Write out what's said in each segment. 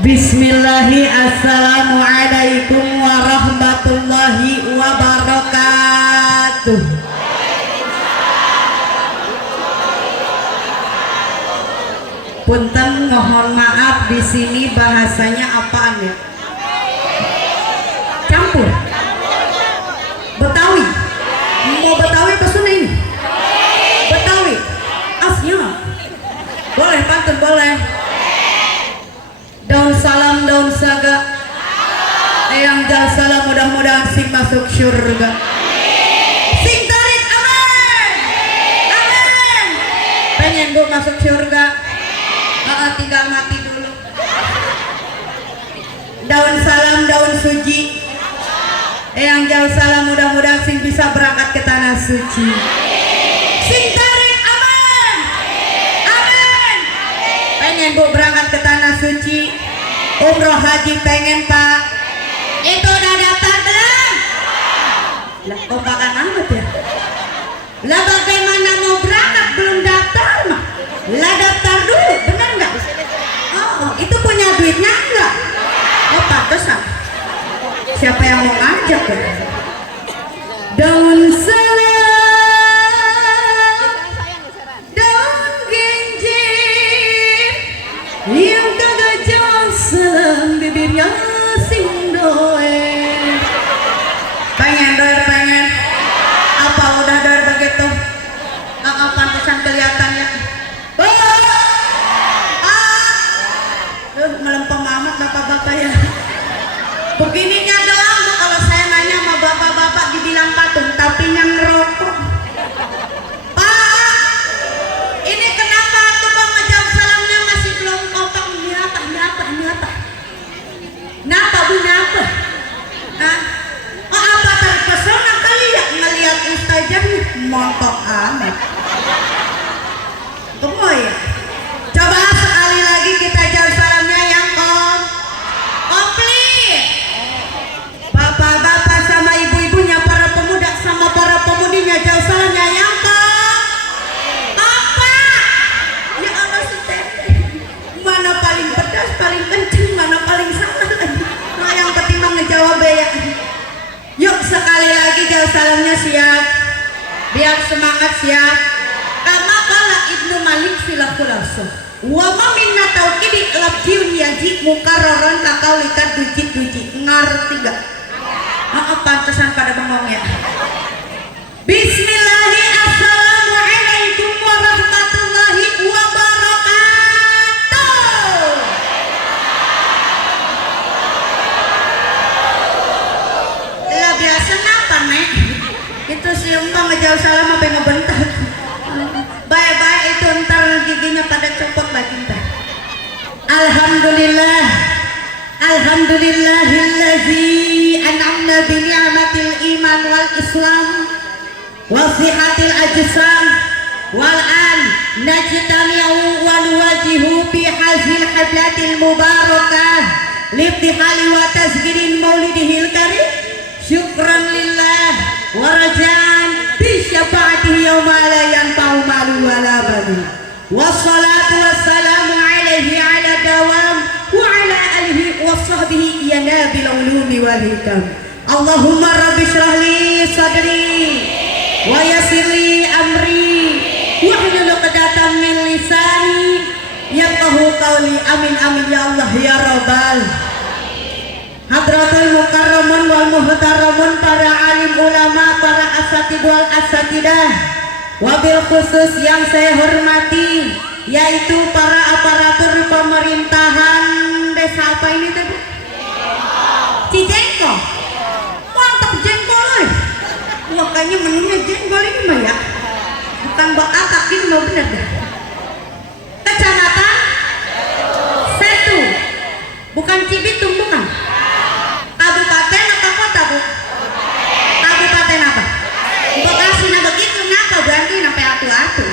Bismillahi, assalamualaikum warahmatullahi wabarakatuh. Punten, mohon maaf, di sini bahasanya apaan ya? Campur. Betawi. Mau Betawi ke Sunda ini? Betawi. Asnya. Boleh pantun, boleh. Daun salam, daun saga. Eyang jal salam, mudah-mudahan sing masuk surga. Sing tarik, amin. Amin. Pengen gue masuk surga. Tinggal mati dulu. Daun salam, daun suci. Eyang jal salam, mudah-mudahan sing bisa berangkat ke tanah suci. Sing tarik, amin. Amin. Pengen gue berangkat ke tanah suci. Umroh haji pengen pak. Itu udah daftar belum? Lah kompakan amat ya. Lah bagaimana mau berangkat belum daftar mah? Lah daftar dulu, bener nggak? Oh, itu punya duitnya enggak? Oh pantesan. Siapa yang mau ngajak ya? Daun salam, daun genjim, yang kagak jauh salam bibirnya sing doe. Pengen doer, pengen. Apa udah doer begitu? Pantesan kelihatannya. Melempem amat bapak-bapak ya. Begininya doang bu, kalau saya nanya sama bapak-bapak dibilang patung, tapi yang ngerokok. Pak, ini kenapa tukang ngejawab salamnya masih belum kompak? Ini apa? Napa bu, napa? Hah? Oh, apa terpesona kali ya ngelihat ustazahnya? Montok amat. Tunggu ya. Coba sekali lagi kita jawab salamnya yang komplit. Bapak-bapak sama ibu-ibunya, para pemuda sama para pemudinya, jauh salamnya yang kompak. Ya Allah sih, mana paling pedas, paling kenceng, mana paling salah lagi. Nah, yang ketimbang ngejawab ya. Yuk sekali lagi jauh salamnya, siap. Biar semangat, siap. Kama kala Ibnu Malik filah khulasoh. Wa ma minna tauqidi labjiun yaji mukarraran kakaulikat duji. Ngerti gak? Pantesan pada bengong ya. Bismillahirrahmanirrahim. Assalamualaikum warahmatullahi wabarakatuh. Lah biasa napa nek? Itu si umpang ngejauh salam apa yang ngebentak. Baik-baik itu ntar giginya pada copot lagi ntar. Alhamdulillah, alhamdulillahillazi an'amna bi ni'matil iman wal islam wa sihatil ajsam wal an najtami'u wa nuwajihu bi hazil hablatil mubarakah liftihali wa tazkirin maulidihil karim. Syukran lillah wa rajaan bi syafaatihi yauma la yanfa'u malu wala banun. Wassalatu wassalamu alaihi ala dawam wa ala alihi wa sahbihi ya nabil ulumi wal hikam. Allahumma rabbi shrah li sadri wa yassir li amri wa hlul 'uqdatam min lisani yafqahu qawli. Amin amin ya Allah ya rabbal. Hadratul mukarramun wal muhtaramun, para alim ulama, para asatid wal asatidah, wabil khusus yang saya hormati yaitu para aparatur pemerintahan desa apa ini teh Bu? Cijengkol. Mantap jengkol euy. Wah kayaknya menunya jengkol ini mah ya. Bukan bakakak ini mah bener deh. Kecamatan Setu. Bukan Cibitung bukan? Kabupaten apa kota Bu? Kabupaten apa? Bekasi. Nah begitu kenapa berarti sampai atu-atu?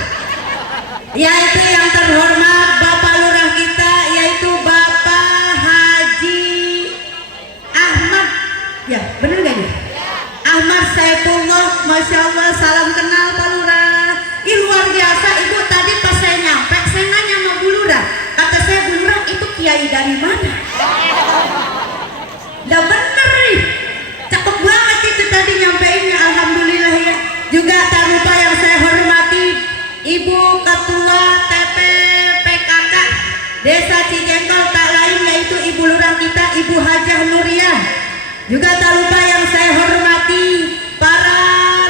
Yaitu yang terhormat Bapak Lurah kita, yaitu Bapak Haji Ahmad. Ya bener gak nih? Ahmad Saifullah, Masya Allah, salam kenal Pak Lurah. Ih luar biasa Ibu, tadi Pak kiai dari mana? Udah bener nih, cakep banget itu tadi nyampeinnya, alhamdulillah ya. Juga tak lupa yang saya hormati Ibu Ketua TPPKK Desa Cijengkol, tak lain yaitu Ibu Lurah kita, Ibu Hajah Nuriah. Juga tak lupa yang saya hormati para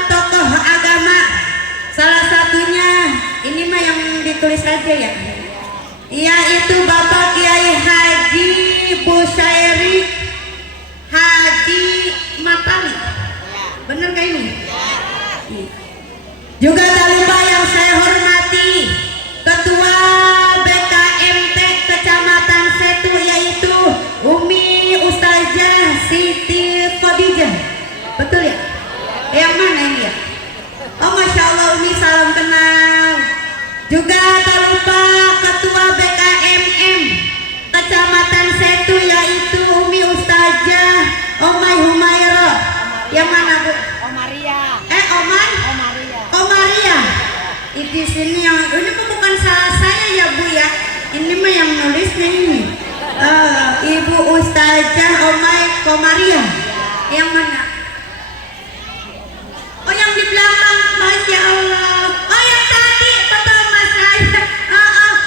tokoh agama, salah satunya ini mah yang ditulis aja ya, yaitu Bapak Kiai Haji Busairi Haji Matali, bener gak ini? Juga tak lupa yang saya hormati Ketua BKMT Kecamatan Setu yaitu Umi Ustazah Siti Khadijah, betul ya? Yang mana ini ya? Oh Masya Allah Umi, salam kenal. Juga tak lupa Ketua BKMM Kecamatan Setu yaitu Umi Ustazah Omai Humaira. Yang mana Bu? Omaria. Omai? Omaria. Omaria. Di sini yang ini bukan salah saya ya Bu ya. Ini mah yang nulisnya ini. Ibu Ustazah Omai Komaria. Yang mana? Oh yang di belakang, Masya Allah. Oh yang tadi pertama saya.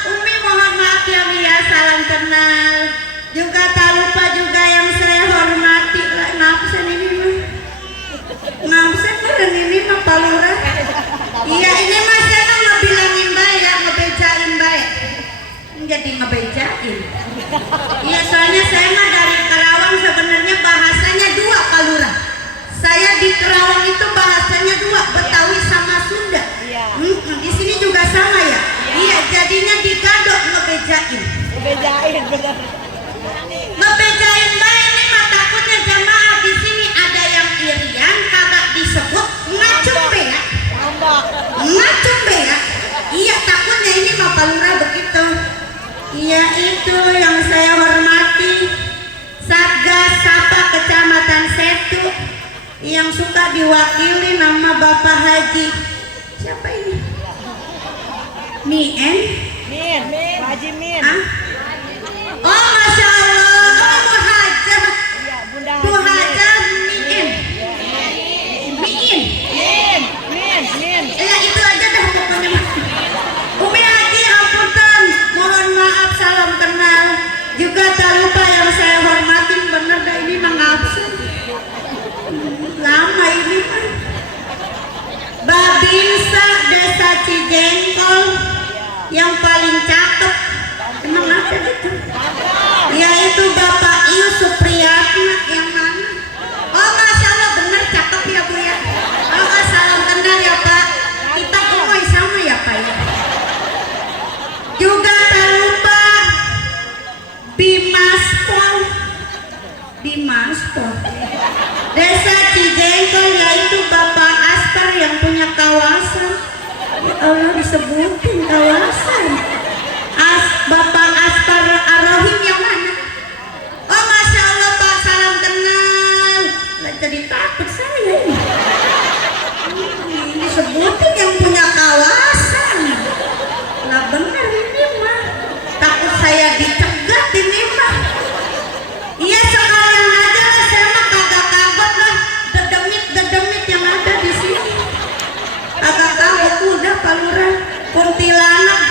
Umi mohon maaf ya Mi ya, salam kenal. Juga tak lupa juga yang saya hormati. Ngapsen ini mah. Ngapsen meren ini mah Pak Lurah. Iya ini mah saya kan ngebilangin baik ya, ngebejain baik. Jadi ngebejain. Iya soalnya saya mah dari Karawang sebenarnya bahasanya dua Pak Lurah. Saya di Kerawang itu bahasanya dua, Betawi sama Sunda. Iya. Di sini juga sama ya. Iya, jadinya digadok ngebejain. Ngebejain bener. Ngebejain baik ini mah takutnya jamaah di sini ada yang irian kagak disebut ngacung ya. Ngacung ya. Iya takutnya ini mah Pak Lurah begitu. Iya itu yang saya hormati Satgas Sapa Kecamatan Setu yang suka diwakili nama Bapak Haji siapa ini? Mien? Min. Haji Min. Oh Masya Allah, oh Bu Hajah. Iya, Bunda Bu Haji. Hajah Mien. Mien. Min. Ya itu aja dah pokoknya mah. Umi Haji ampunten, mohon maaf salam kenal. Juga tak lupa yang saya hormatin bener dah ini mengabsen. Lama ini mah. Babinsa Desa Cijengkol yang paling cakep. Emang ada gitu? Yaitu Bapak Yusuf Priyatna yang mana? Oh Masya Allah bener cakep ya Bu ya. Oh salam kenal ya Pak. Kita gemoy sama ya Pak ya. Juga tak lupa Bimaspol Desa Cijengkol yaitu Bapak Aspar yang punya kawasan. Ya Allah disebutin kawasan. Bapak Aspar Ar-Rahim yang mana? Oh Masya Allah Pak, salam kenal. Nggak jadi takut saya ini. Disebutin yang punya kawasan. Nah bener ini mah. Takut saya dicegat ini mah. Iya sekalian aja lah, saya mah kagak kaget lah. Dedemit yang ada di sini. Kagak kaget udah Pak Lurah. Kuntilanak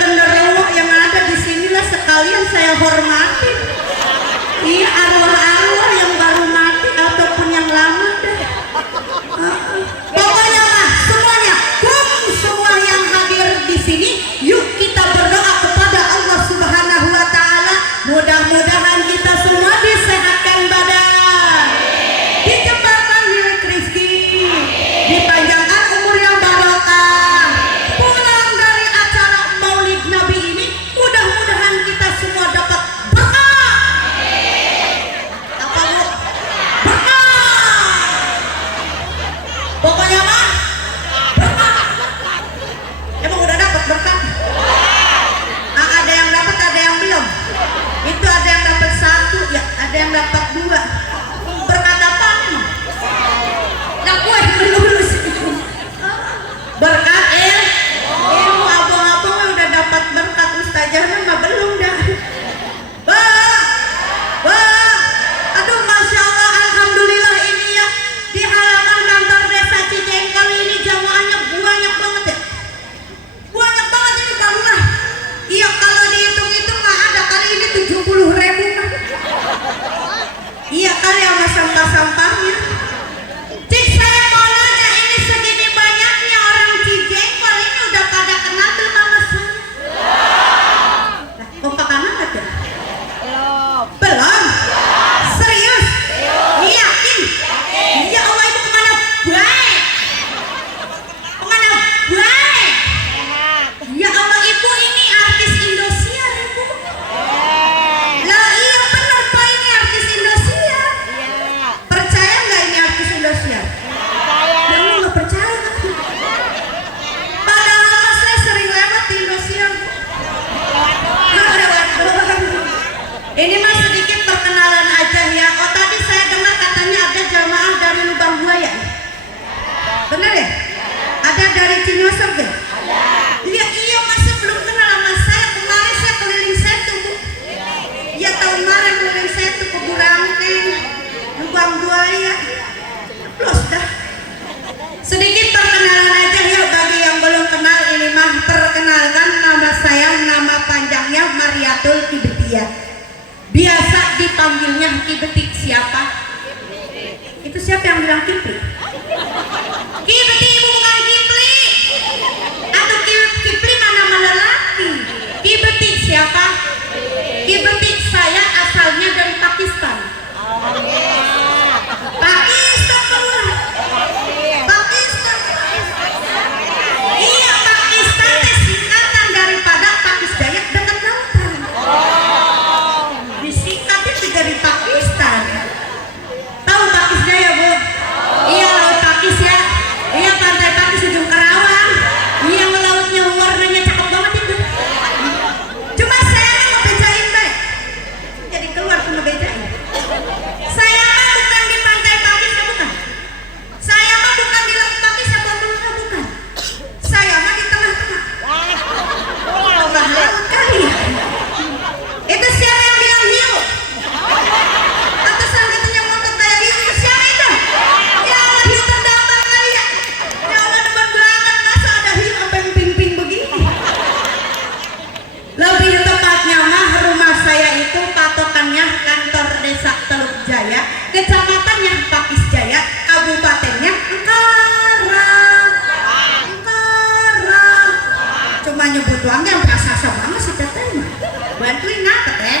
Ini mah sedikit perkenalan aja ya. Oh tadi saya dengar katanya ada jamaah dari Lubang Buaya. Bener ya? Ada dari Cinyosor ya? Iya, iya masih belum kenal sama saya. Kemarin saya keliling Setu Bu. Ya tahun kemarin keliling Setu ke Burangkeng, Lubang Buaya. Plus dah. Sedikit perkenalan aja ya bagi yang belum kenal. Ini mah perkenalkan nama saya, nama panjangnya Mariatul Kibetia. Biasa dipanggilnya Kibetik. Siapa? Itu siapa yang bilang Kipli? Kibeti ibu bukan Kipli. Atau Kipli mana nama lelaki. Kibetik siapa? Kibetik saya asalnya dari Pakistan. Pakistan keluar. Pakistan. Iya Pakistan teh singkatan daripada Pakis Dayak dengan lautan. Disingkatnya dari Pakistan. Tahu Pakis Daya Bu? Iya laut Pakis ya. Iya pantai Pakis ujung Kerawang. Iya lautnya warnanya cakep banget itu. Cuma saya ngebejain baik. Jadi keluar tuh ngebejain. Saya mah bukan di pantai Pakis ya bukan. Saya mah bukan di laut Pakis ya bukan. Saya mah di tengah-tengah. Tengah laut kali ya. Itu siapa yang bilang hiu? Atau katanya motor kayak hiu siapa itu? Ya Allah hiu terdampar kali ya. Ya Allah debat banget masa ada hiu sampai ping-ping begini. Lebih tepatnya mah rumah saya itu patokannya kantor desa Teluk Jaya, kecamatannya Pakis Jaya, kabupatennya Karang. Cuma nyebut doang yang rasa banget sih teteh mah. Bantuin apa teh?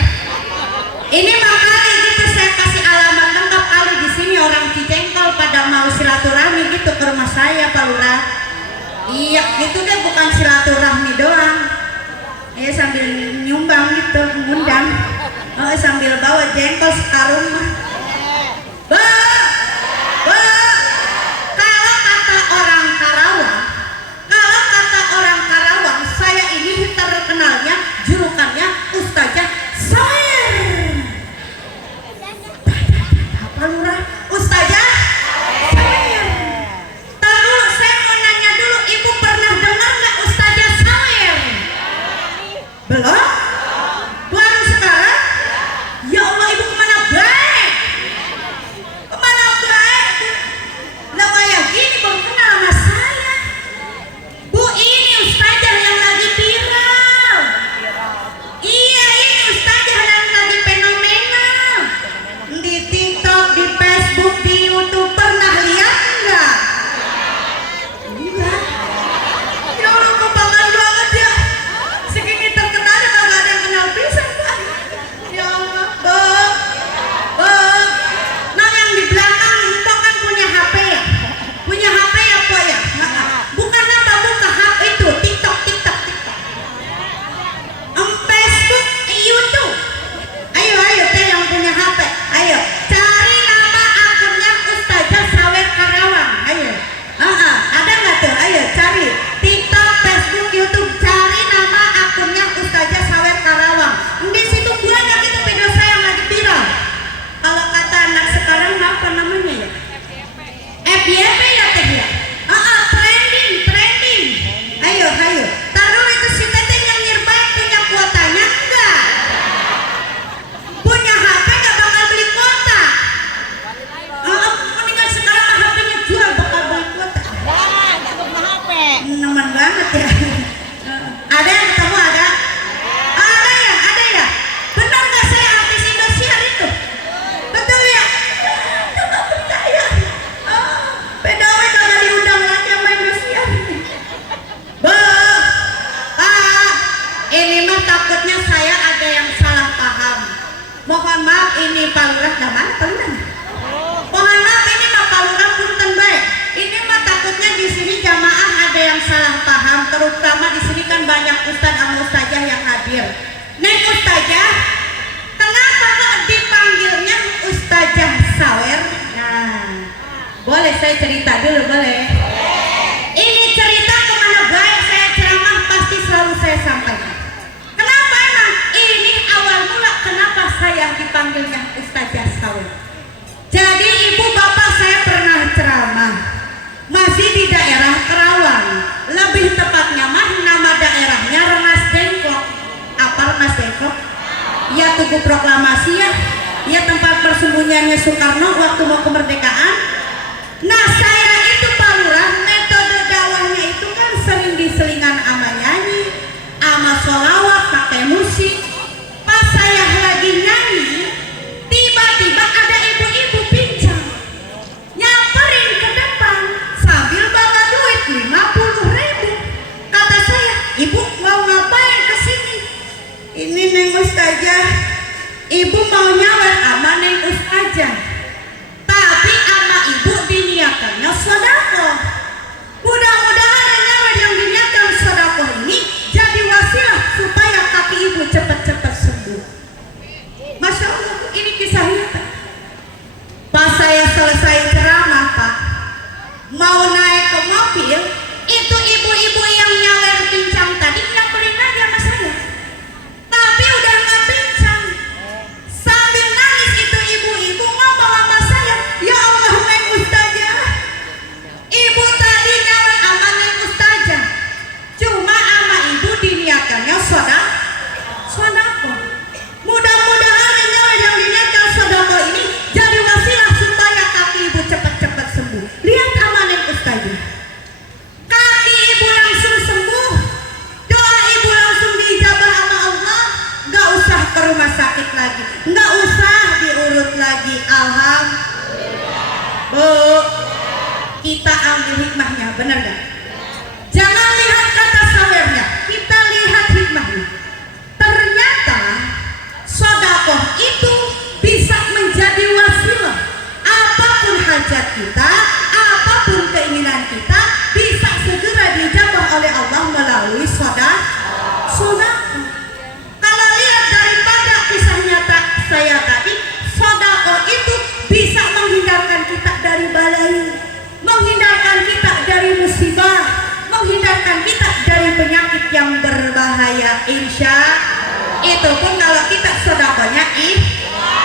Ini makanya gitu saya kasih alamat lengkap kali di sini orang Cijengkol pada mau silaturahmi gitu ke rumah saya Pak Lurah. Iya gitu deh bukan silaturahmi doang. Ya sambil nyumbang gitu ngundang. Oh, sambil bawa jengkol sekarung mah. Kalau kata orang Karawang, saya ini terkenalnya julukannya Ustazah Sawer. Apa Lurah? Ustazah Sawer. Tar dulu saya mau nanya dulu, ibu pernah dengar nggak Ustazah Sawer? Belum? Baru sekarang? Ya Allah ibu kemana baik? Kemana baik? Lah kayak gini baru kenal sama saya. Bu ini Ustazah yang lagi viral. Iya ini Ustazah yang lagi fenomenal. Di TikTok, di Facebook, di YouTube pernah lihat enggak? Enggak. Ya Allah kebangan banget ya. Segini terkenal kagak ada yang kenal pisan Pak. Ya Allah, Bang. Bang. Nah yang di belakang Mbak kan punya HP ya? Punya HP ya Pak ya? Bukan apa buka HP itu TikTok. Facebook, YouTube. Ayo teh yang punya HP. Ayo cari nama akunnya Ustazah Sawer Karawang. Ayo. Ada nggak tuh? Ayo cari TikTok, Facebook, YouTube. Cari nama akunnya Ustazah Sawer Karawang. Di situ banyak itu video saya yang lagi viral. Kalau kata anak sekarang apa namanya ya? FYP ya teh ya. Trending. Ayo. Taruh itu si teteh yang nyirbaik punya kuotanya enggak? Punya HP nggak bakal beli kuota. Mendingan sekarang HP-nya jual bakal beli kuota. Nemen banget ya. Ada yang ketemu ada? Ada ya. Benar nggak saya artis Indosiar itu? Betul ya? Coba percaya. PDW kagak diundang lagi sama Indosiar. Ini mah takutnya saya ada yang salah paham. Mohon maaf ini Pak Lurah dah mana Pak Lurah? Mohon maaf ini mah Pak Lurah punten baik. Ini mah takutnya di sini jamaah ada yang salah paham, terutama di sini kan banyak ustaz sama ustazah yang hadir. Neng ustazah, kenapa kok dipanggilnya Ustazah Sawer? Nah, boleh saya cerita dulu boleh? Ini cerita kemana baik saya ceramah pasti selalu saya sampaikan. Kenapa emang? Ini awal mula kenapa saya dipanggilnya Ustazah Sawer. Jadi ibu bapak saya pernah ceramah masih di daerah Kerawang, lebih tepatnya mah nama daerahnya Rengas Dengklok. Apa Rengas Dengklok? Ya Tugu Proklamasi ya, ya tempat persembunyiannya Soekarno waktu mau kemerdekaan. Nah saya itu Pak Lurah, metode dakwahnya itu kan sering diselingan ama nyanyi, ama sholawat, pakai musik. Pas saya lagi nyanyi, tiba-tiba ada ibu-ibu pincang nyamperin ke depan sambil bawa duit 50.000. Kata saya, ibu mau ngapain kesini? Ini Neng Ustazah, ibu mau nyawer ama Neng Ustazah, tapi ama ibu diniatannya sodako. Mudah-mudahan nyawer yang diniatkan sodako ini jadi wasilah supaya kaki ibu cepat-cepat sembuh. Masya Allah, ini kisah nyata. Pas saya selesai ceramah Pak, mau naik ke mobil, itu ibu-ibu yang nyawer pincang tadi nyamperin lagi sama saya, tapi udah nggak pincang. Sambil nangis itu ibu-ibu ngomong sama saya, ya Allah Neng Ustazah, ibu tadi nyawer sama Neng Ustazah, cuma ama ibu diniatannya sodako. Mudah-mudahan nyawer yang diniatkan sodako ini jadi wasilah supaya kaki ibu cepat-cepat sembuh. Lihat ama Neng Ustazah, kaki ibu langsung sembuh, doa ibu langsung diijabah sama Allah, nggak usah ke rumah sakit lagi, nggak usah diurut lagi. Alhamdulillah. Bu, kita ambil hikmahnya, bener gak? Jangan lihat kata sawernya, kita lihat hikmahnya. Ternyata sodakoh itu bisa menjadi wasilah. Apapun hajat kita, apapun keinginan kita, bisa segera dijabah oleh Allah melalui sodakoh. Kalau lihat daripada kisah nyata saya tadi, sodakoh itu bisa menghindarkan kita dari balai, menghindarkan kita dari musibah, menghindarkan kita dari penyakit yang berbahaya. Insya itu pun kalau kita sodakohnya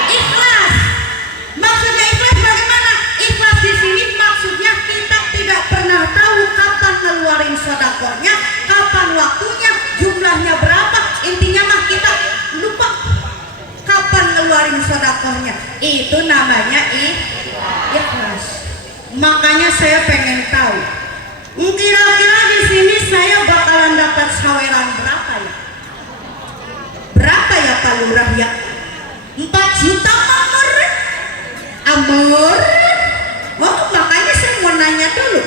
ikhlas. Maksudnya ikhlas bagaimana? Ikhlas di sini maksudnya kita tidak pernah tahu kapan ngeluarin sodakohnya, kapan waktunya, jumlahnya berapa. Intinya mah kita lupa kapan ngeluarin sodakohnya. Itu namanya ikhlas. Makanya saya pengen tahu, kira-kira di sini saya bakalan dapat saweran berapa ya? Berapa ya Pak Lurah ya? 4 juta amor. Oh, makanya saya mau nanya dulu,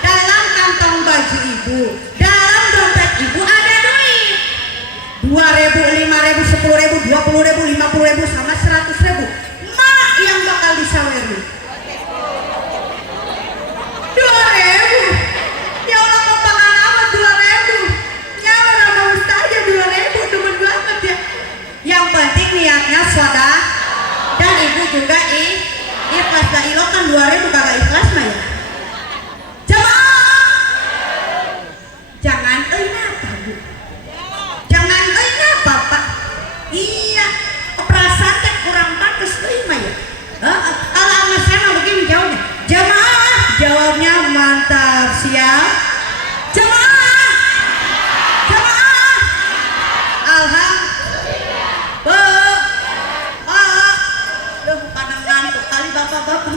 dalam kantong baju ibu, dalam dompet ibu ada duit 2.000, 5.000, 10.000, 20.000, 50.000 sama 100.000. Mak yang bakal disawerin 2.000. Ya Allah, mau makan apa 2.000? Nyawa sama Ustazah 2.000, demen banget ya. Yang penting niatnya soda, dan ibu juga ikhlas. Lah ilo kan 2.000 kagak ikhlas mah ya. Jangan apa Bu, jangan apa Pak. Iya, perasaan teh kurang pantas terima ya. Kalau sama saya mah begini jawabnya, jamaah, jawabnya mantap. Siap jamaah, alhamdulillah. Pak, pada ngantuk kali bapak-bapak.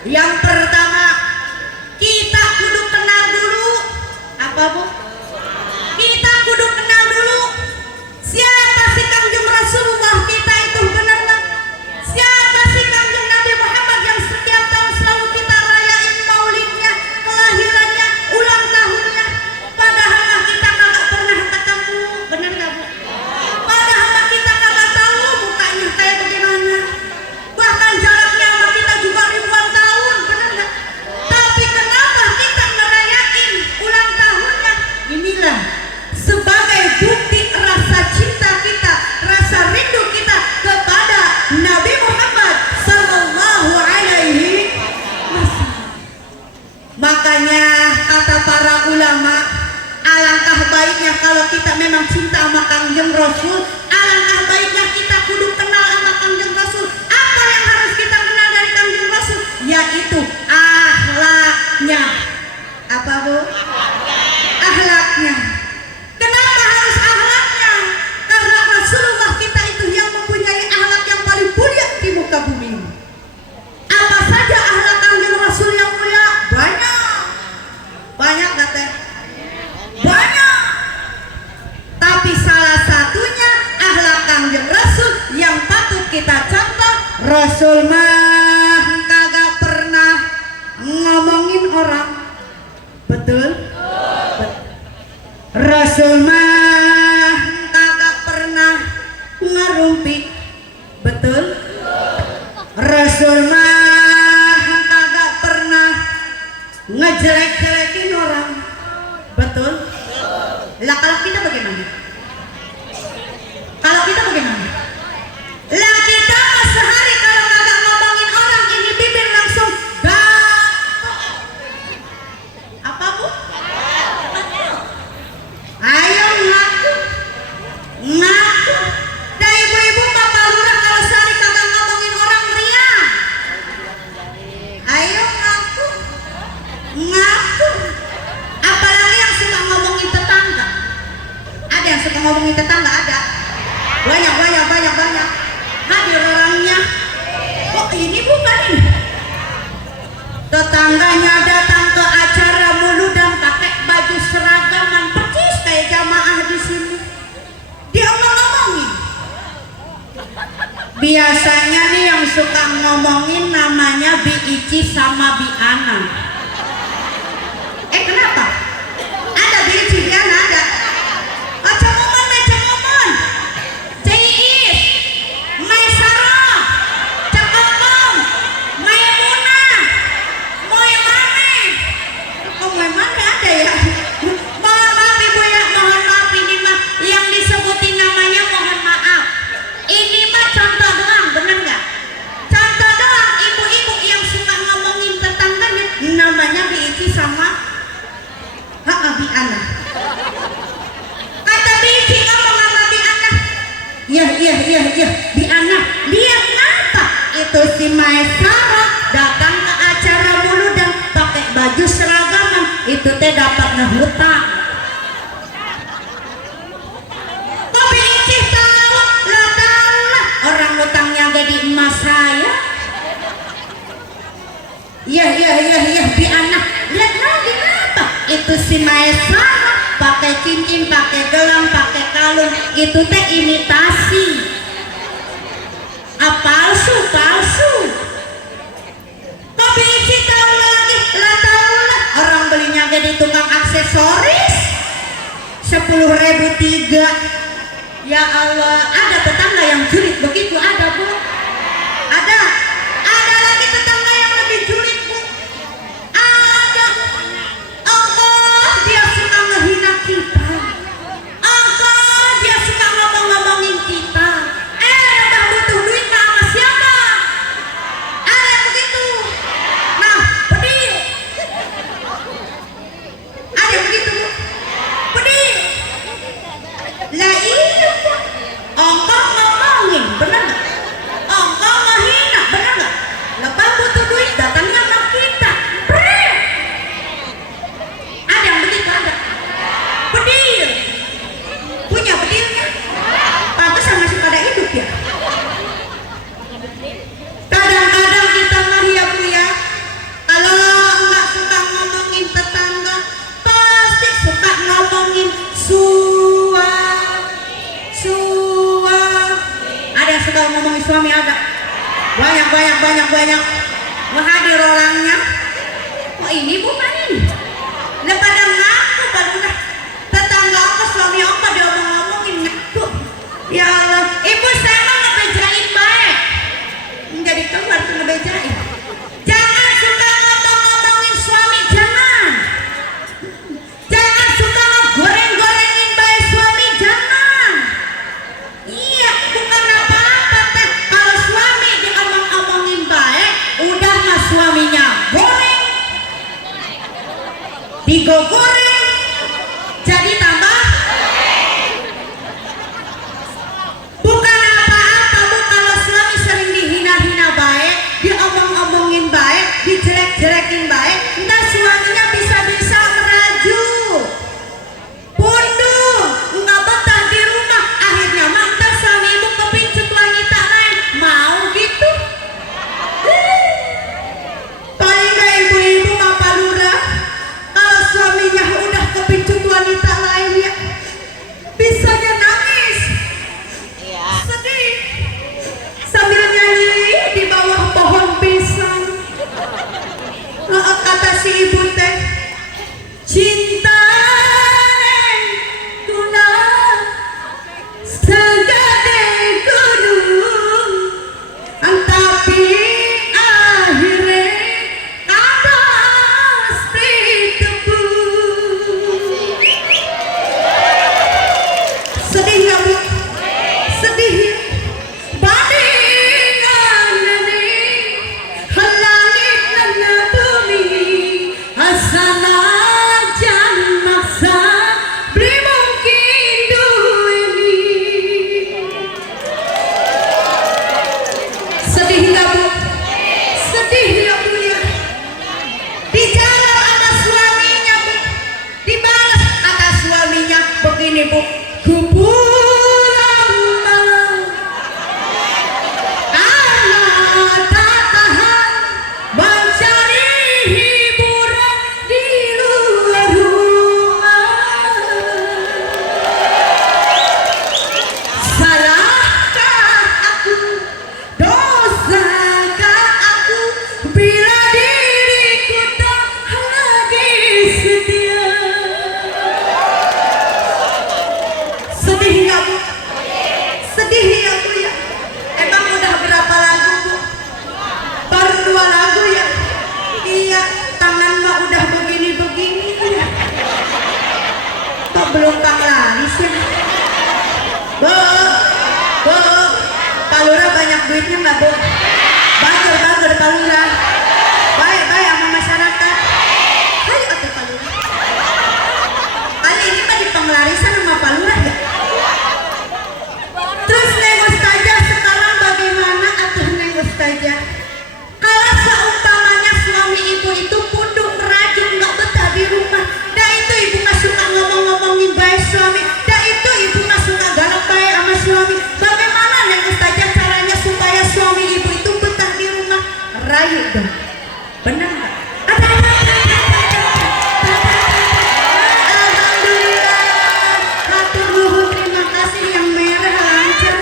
Yang pertama, kita kudu kenal dulu. Apa Bu? Kita kudu kenal dulu siapa si Kangjeng Rasulullah kita itu, benar nggak? Siapa si Kangjeng Nabi Muhammad yang setiap tahun selalu kita rayain maulidnya, kelahirannya, ulang tahunnya. Padahal mah kita kagak pernah ketemu, benar nggak Bu? Padahal mah kita kagak tahu mukanya kayak bagaimana. Bahkan jaraknya sama kita juga ribuan tahun, benar nggak? Tapi kenapa kita ngerayain ulang tahunnya? Inilah sebagai bukti rasa cinta kita, rasa rindu kita kepada Nabi Muhammad Sallallahu Alaihi Wasallam. Makanya kata para ulama, alangkah baiknya kalau kita memang cinta sama Kangjeng Rasul, alangkah baiknya kita kudu kenal sama Kangjeng Rasul. Apa yang harus kita kenal dari Kangjeng Rasul? Yaitu akhlaknya. Apa Bu? Akhlaknya. Kenapa harus akhlaknya? Karena Rasulullah kita itu yang mempunyai akhlak yang paling mulia di muka bumi ini. Apa saja akhlak Kangjeng Rasul yang mulia? Banyak. Banyak gak teh? Banyak. Tapi salah satunya akhlak Kangjeng Rasul yang patut kita contoh. Rasul mah kagak pernah ngomongin orang. Betul? Rasul mah kagak pernah ngerumpi. Betul? Rasul mah kagak pernah ngejelek-jelekin orang. Betul? Lah kalau kita bagaimana? Kalau kita bagaimana? Lah kita mah sehari kalau kagak ngomongin orang, ini bibir langsung gatel. Apa Bu? Ayo ngaku, ngaku. Dah ibu-ibu bapak lurah kalau sehari kagak ngomongin orang ria. Ayo ngaku, ngaku. Apalagi yang suka ngomongin tetangga. Ada yang suka ngomongin tetangga, ada. Banyak. Hadir orangnya. Kok ini bukan ini? Tetangganya datang ke acara mulu dan pakai baju seragaman persis kayak jamaah di sini. Dia ngomongin. Biasanya nih yang suka ngomongin namanya Bi Ici sama Bi Ana. Kenapa? Ada Bi Ici, Bi Ana ada. Cengomon, Ciis, Maisarah, Cekokong, Maimunah, Moemane. Oh, Moemane ada ya? Mohon maaf Ibu ya, mohon maaf, ini mah yang disebutin namanya mohon maaf. Ini mah contoh doang, bener nggak? Contoh doang, ibu-ibu yang suka ngomongin tetangganya namanya Bi Ici sama Bi Ana. Kata Bi Ici ngomong sama Bi Ana, iya Bi Ana, dia kenapa? Itu si Maesara datang ke acara mulu dan pakai baju seragaman, itu teh dapat ngehutang. Kok Bi Ici tahu? Lah tahu lah, orang hutangnya jadi emas saya. Iya Bi Ana, lihat lagi kenapa? Itu si Maesara pakai cincin, pakai gelang, pakai kalung, itu teh imitasi. Palsu. Kok Bi Ici tahu lagi? Lah tahu lah, orang belinya jadi tukang aksesoris 10.000 3. Ya Allah, ada tetangga yang julid begitu, ada Bu? Ada lagi tetangga yang lebih julid Bu? Ada. Dia suka ngehina kita. Dia suka ngomongin kita. Udah butuh duit sama siapa? Ada yang begitu. Nah, pedih. Ada yang begitu Bu? Pedih. Lah iya Bu, ngomongin suami ada. Banyak. Menghadir orangnya. Oh ini bukan ini. Nah pada ngaku pada tetangga aku suami aku diomong-omongin ngaku. Ya Allah, ibu saya mau ngebejain baik. Jadi keluar tuh ngebejain. Jangan suka ngomong-ngomongin suami, jangan. Jangan suka ngegoreng-gorengin baik suami, jangan. Iya, bukan apa-apa teh. Kalau suami diomong-omongin baik, udah mah suaminya goreng, digogoreng, jadi tambah. Bukan apa-apa bu kalau suami sering dihina-hina baik, diomong-omongin baik, dijelek-jelekin baik, entah suaminya bisa-bisa merajuk, pundung, nggak betah di rumah, akhirnya mantan suami ibu kepincut wanita lain, mau gitu? Paling nggak ibu-ibu mapa lurah, kalau suaminya udah kepincut wanita lain ya, bisanya nangis, sedih, sambil nyanyi di bawah pohon pisang. Kata si ibu teh, cinta guna segede gunung, tapi akhirnya atas ditebus. Sedih nggak bu? Sedih ya? Bandingan ini langit dan bumi, asana jan maksa beri mungkin duweni. Sedih nggak bu? Sedih ya bu ya? Dijalar sama suaminya bu, dibalas kata suaminya begini bu, ku pulang malam karena tak tahan mencari hiburan di luar rumah. Salahkah aku, dosakah aku bila diriku tak lagi setia? Sedih nggak bu? Sedih ya bu ya? Emang udah berapa lagu bu? Baru 2 lagu ya? Iya, tangan mah udah begini-begini ya. Kok belum Kang Laris ya? Bu, Pak Lurah banyak duitnya nggak bu? Bager Pak Lurah. Baik sama masyarakat. Ayo atuh Pak Lurah. Kali ini mah di pengelarisan sama Pak Lurah ya? Terus Neng Ustazah sekarang bagaimana atuh Neng Ustazah? Kalau seumpamanya suami ibu itu pundung merajuk nggak betah di rumah, dah itu ibu nggak suka ngomong-ngomongin baik suami, dah itu ibu nggak suka galak baik sama suami. Bagaimana Neng Ustazah caranya supaya suami ibu itu betah di rumah? Rayu dong, benar nggak? Alhamdulillah, hatur nuhun, terima kasih yang merah lancar.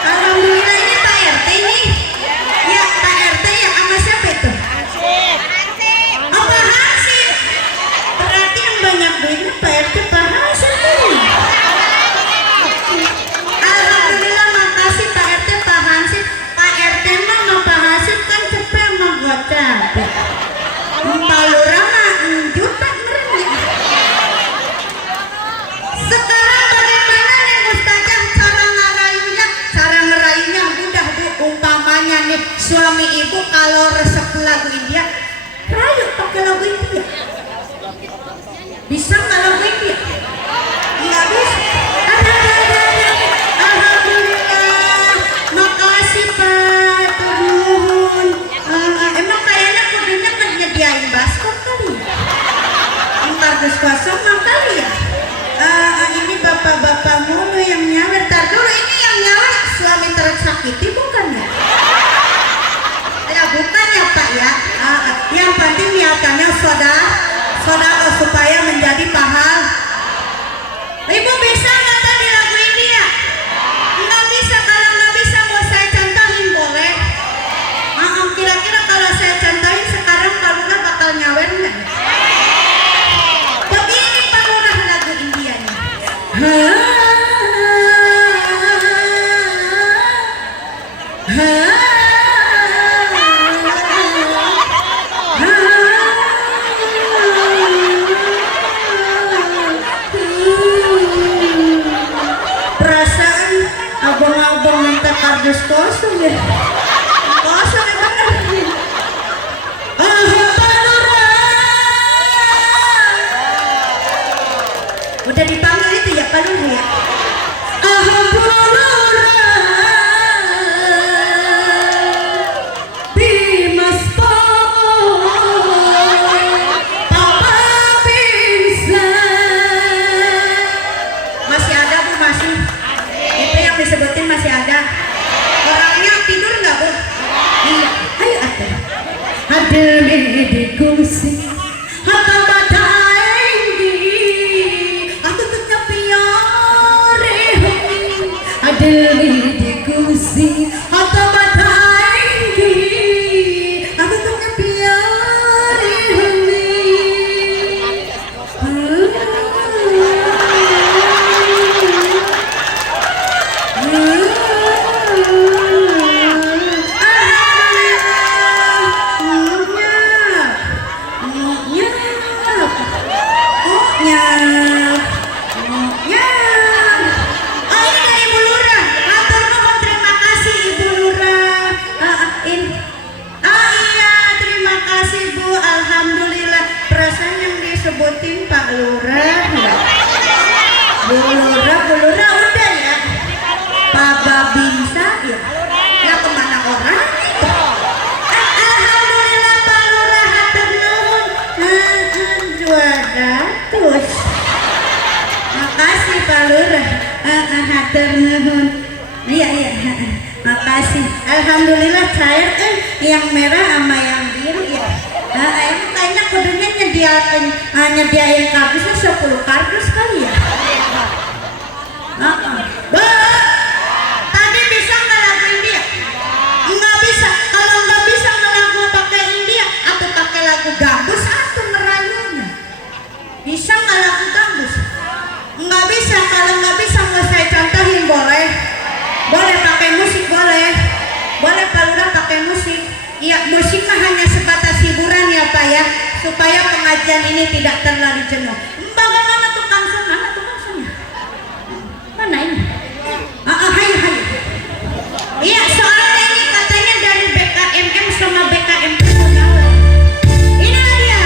Alhamdulillah, ini Pak RT nih. Ya Pak RT ya, sama siapa itu? Oh Pak Hansip. Berarti yang banyak duitnya Pak RT Pak Hansip nih. Alhamdulillah, makasih Pak RT Pak Hansip. Pak RT mah sama Pak Hansip kan cepet sama gua capek. Pak Lurah mah juta meren ya. Sekarang bagaimana Neng Ustazah cara ngerayunya? Cara ngerayunya mudah bu, umpamanya nih suami ibu kalau resep lagu India, rayu pakai lagu India. Bisa nggak lagu India? Nggak bisa. Alhamdulillah, makasih Pak, turun. Emang kayaknya kudunya menyediain baskom kali ya? Ntar dus kosong mah kali ya? Ini bapak-bapak mulu yang nyawer. Tar dulu, ini yang nyawer suami tersakiti bukan ya? Ya bukan ya Pak ya? Yang penting niatannya saudara. abang-abang minta kardus kosong ya. Kosong ya bener. Udah dipanggil itu ya Pak Lurah ya. Bimas Papa masih ada Bu, masih itu yang disebutin masih ada. Orangnya tidur nggak Bu? Iya, ayo ada di kursi atau badai aku tetap piore ada di kursi atau badai aku tetap piore sebutin Pak Lurah Bu Lurah udah ya Pak Babinsa ya nggak kemana orang itu. Alhamdulillah Pak Lurah hatur nuhun 200 makasih Pak Lurah hatur nuhun iya makasih. Alhamdulillah cair kan yang merah sama yang biru ya. Kayaknya kudunya nyediain kardusnya 10 kardus kali ya. Tadi bisa nggak lagu India? Nggak bisa. Kalau nggak bisa ngelagu pakai India, aku pakai lagu gambus atau merayunya. Bisa nggak lagu gambus? Nggak bisa. Kalau nggak bisa nggak saya contohin boleh. Boleh pakai musik boleh. Boleh Pak Lurah pakai musik. Ya musik mah hanya sebatas hiburan ya Pak ya, supaya pengajian ini tidak terlalu jenuh. Bagaimana tukang son? Mana tukang sonnya? Mana ini? Hai. Iya soalnya ini katanya dari BKMM sama BKMP Pegawai. Inilah dia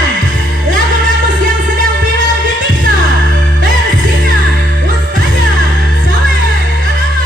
lagu bagus yang sedang viral di TikTok. Versinya Ustazah Soleh Anwar.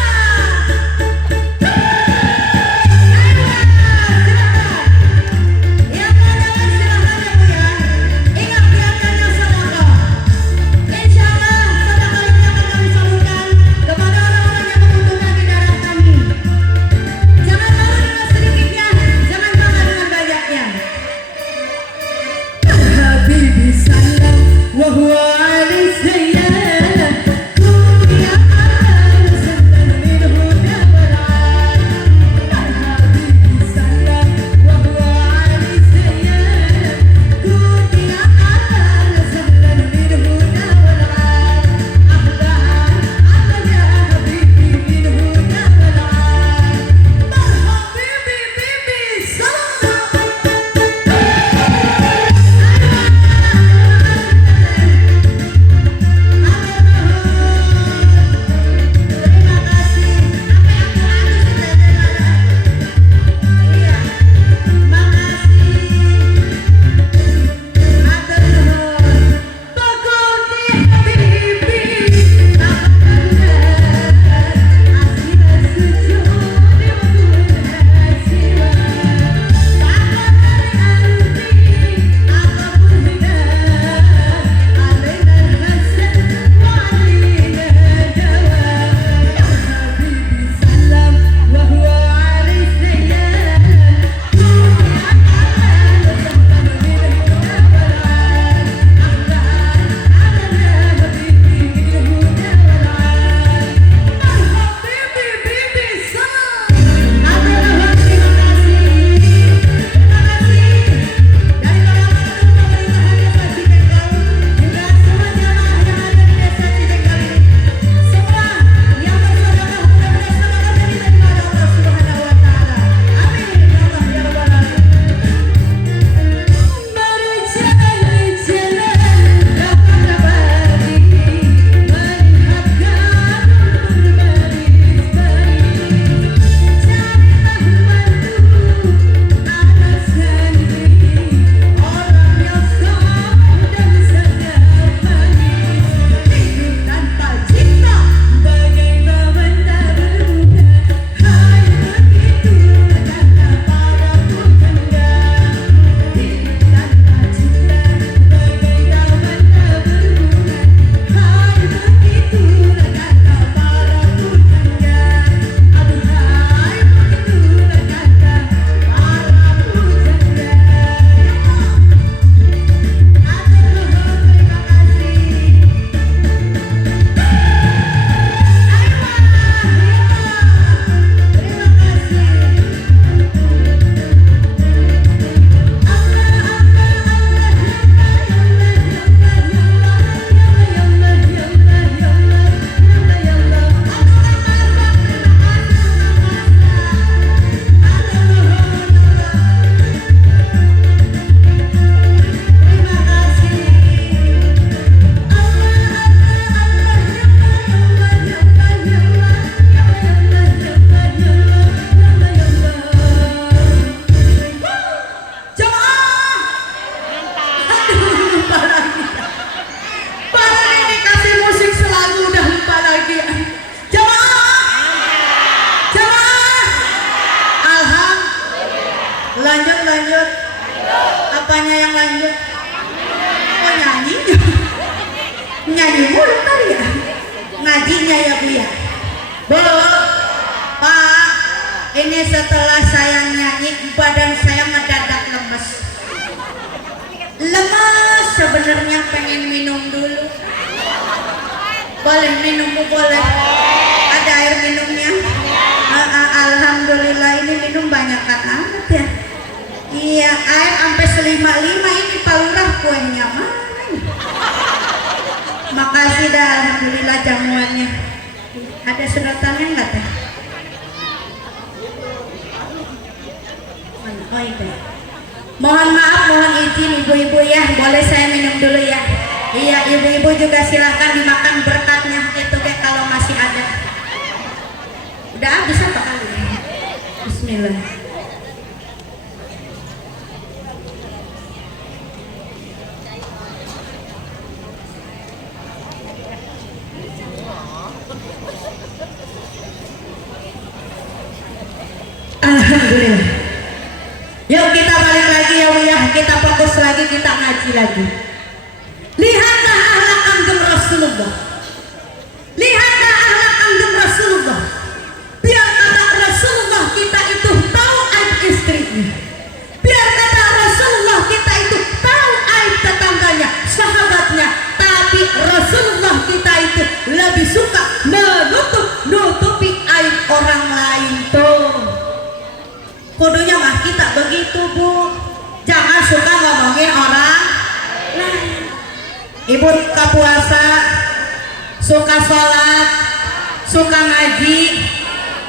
lanjut. Oh nyanyi? Nyanyi mulu kali ya? Ngajinya ya Bu ya? Bu, Pak, ini setelah saya nyanyi badan saya mendadak lemes. Lemes sebenarnya, pengen minum dulu. Boleh minum Bu, boleh? Ada air minumnya? Alhamdulillah ini minum banyakan amat ya. Iya, air sampai selima-lima ini Pak Lurah, kuenya mana? Makasih dah, alhamdulillah jamuannya. Ada sedotannya enggak teh? Oh itu. Mohon maaf, mohon izin ibu-ibu ya, boleh saya minum dulu ya. Iya, ibu-ibu juga silahkan dimakan berkatnya itu kayak kalau masih ada. Udah habis apa kali? Bismillah. Alhamdulillah. Yuk kita balik lagi ya Bu ya, kita fokus lagi, kita ngaji lagi. Lihatlah akhlak antum Rasulullah. Lihatlah akhlak antum Rasulullah. Biar kata Rasulullah kita itu tahu aib istrinya. Biar kata Rasulullah kita itu tahu aib tetangganya, sahabatnya. Tapi Rasulullah kita itu lebih suka nutupi aib orang lain tuh. Kudunya mah kita begitu Bu. Jangan suka ngomongin orang lain. Ibu suka puasa, suka sholat, suka ngaji,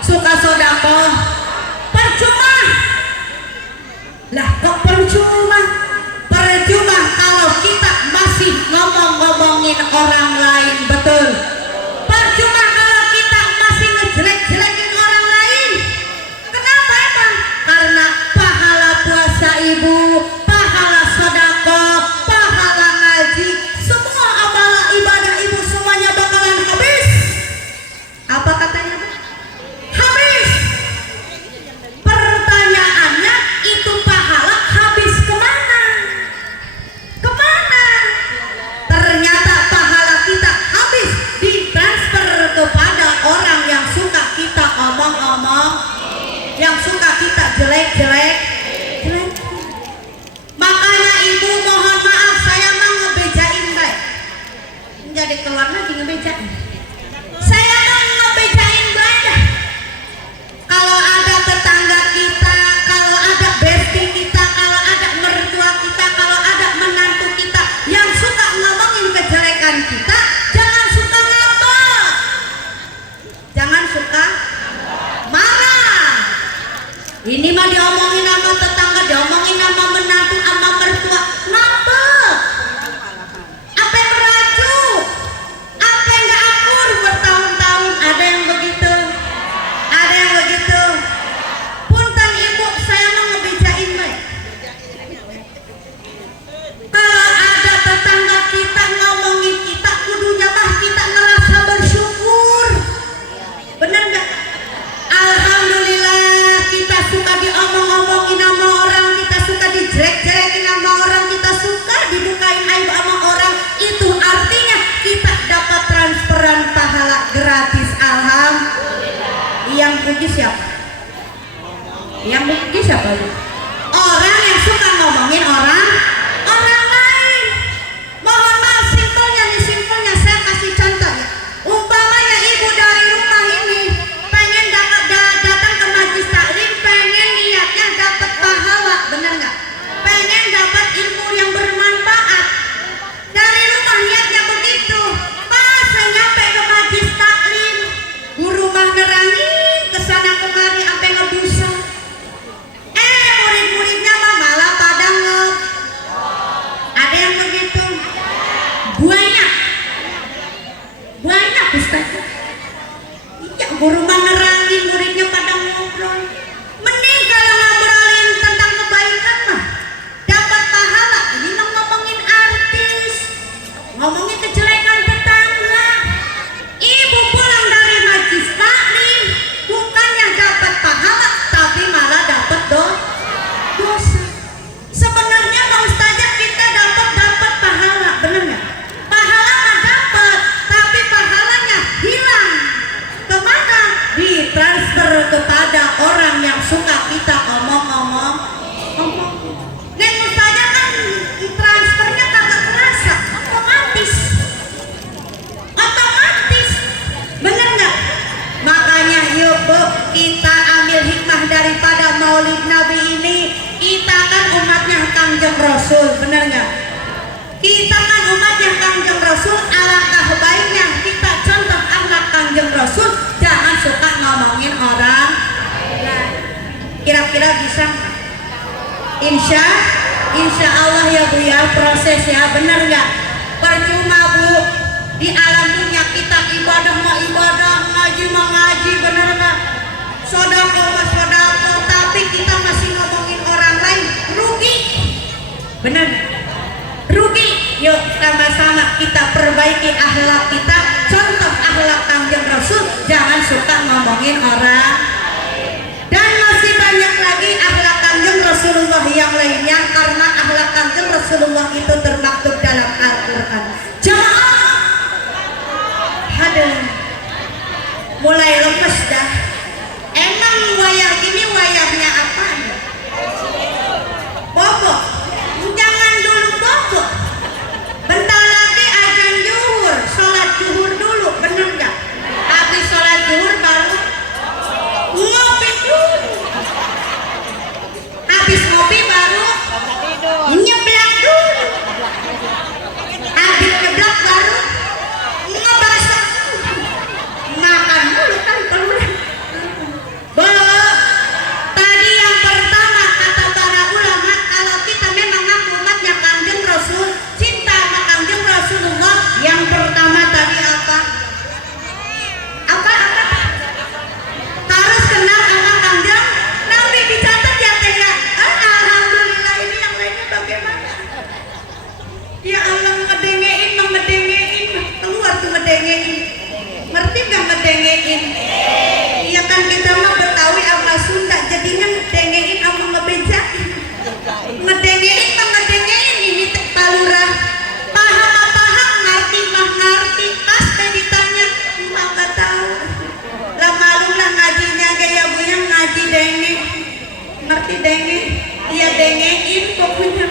suka sedekah, percuma. Lah kok percuma? Percuma kalau kita masih ngomong-ngomongin orang lain, betul. Percuma kalau kita masih ngejelek-jelekin orang lain. Kenapa emang? Karena pahala puasa ibu, pahala sedekah, pahala ngaji, semua amal ibadah ibu semuanya bakalan habis. Apa katanya? Habis. Pertanyaannya, itu pahala habis kemana? Kemana? Ternyata pahala kita habis ditransfer kepada orang yang suka kita omong-omong, yang suka kita jelek-jelek. Makanya ibu mohon maaf, saya mau ngebejain baik. Jadi keluar lagi ngebejain. Saya mau ngebejain baik. Kalau ada tetangga kita, kalau ada bestie kita, kalau ada mertua kita, kalau ada menantu kita yang suka ngomongin kejelekan kita, jangan suka ngambek. Jangan suka marah. Ini mah diomongin sama tetangga, diomongin sama menantu, sama mertua, ngambek. Apa yang merajuk? Apa yang gak akur bertahun-tahun? Ada yang begitu? Ada yang begitu? Punten ibu, saya mau ngebejain baik. Kalau ada tetangga kita ngomongin kita, kudunya mah kita ngerasa bersyukur. Bener gak? Alhamdulillah kita suka diomong-omongin sama orang, kita suka dijelek-jelekin sama orang, kita suka dibukain aib sama orang. Itu artinya kita dapat transferan pahala gratis. Alhamdulillah. Yang puji siapa? Yang puji siapa? Orang yang suka ngomongin orang lain. Mohon maaf, simpelnya nih, simpelnya saya kasih contoh ya. Umpamanya ibu dari rumah ini pengen datang ke majelis taklim, pengen niatnya dapat pahala, bener nggak? Pengen dapat ilmu yang bermanfaat. Dari rumah niatnya begitu. Pas saya nyampe ke majelis taklim, guru mah nerangin kesana kemari sampai ngebusa. Murid-muridnya mah malah pada ada yang begitu. Banyak Ustaz. Iya, guru mah nerangin, muridnya pada ngobrol. Mending kalau ngobrolin tentang kebaikan mah dapat pahala. Ini mah ngomongin artis, ngomongin kejelekan tetangga. Ibu pulang dari majelis taklim bukannya dapat pahala, tapi malah dapat dosa. Sebenarnya Pak Ustazah suka kita ngomong. Neng ustazah kan transfernya kagak kerasa, otomatis, bener nggak? Makanya yuk Bu, kita ambil hikmah daripada Maulid Nabi ini. Kita kan umatnya Kangjeng Rasul, bener nggak? Kita kan umatnya Kangjeng Rasul, alangkah baiknya kita contoh akhlak Kangjeng Rasul, jangan suka ngomongin orang. Kira-kira bisa? Insya Allah ya Bu ya, proses ya, bener nggak? Percuma Bu, di alam dunia kita ibadah mau ibadah, ngaji mau ngaji, bener nggak? Sodako mau sodako, tapi kita masih ngomongin orang lain, rugi, bener nggak? Rugi. Yuk sama-sama kita perbaiki akhlak kita, contoh akhlak Kangjeng Rasul, jangan suka ngomongin orang. Dan masih banyak lagi akhlak Kangjeng Rasulullah yang lainnya, karena akhlak Kangjeng Rasulullah itu termaktub dalam Al-Quran. Jamaah, hadir, mulai lemes dah. Emang wayang ini wayangnya apa? Bobo, jangan dulu bobo. Bentar lagi azan zuhur, sholat zuhur dulu, bener nggak? Habis sholat zuhur baru ngopi dulu. Habis ngopi baru nyeblak dulu. Habis nyeblak baru ngebasah. Makan dulu kan telur. Tadi yang pertama kata para ulama, kalau kita memang ngaku umatnya Kangjeng Rasul, cinta sama Kangjeng Rasulullah, yang pertama tadi apa? Apa? Harus kenal sama Kangjeng Nabi, dicatat ya Teh ya. Alhamdulillah, ini yang lainnya bagaimana? Ya Allah, ngedengein, keluar tuh ngedengein. Ngerti nggak ngedengein? Iya kan kita mah Betawi sama Sunda, jadinya ngedengein sama ngebejain. Ngedengein ini teh palurah. Paham, ngerti mah ngerti. Pas teh ditanya, mah nggak tahu. Lah malu lah ngajinya gaya bunya ngaji denge. Ngerti denge? Iya dengein pokoknya.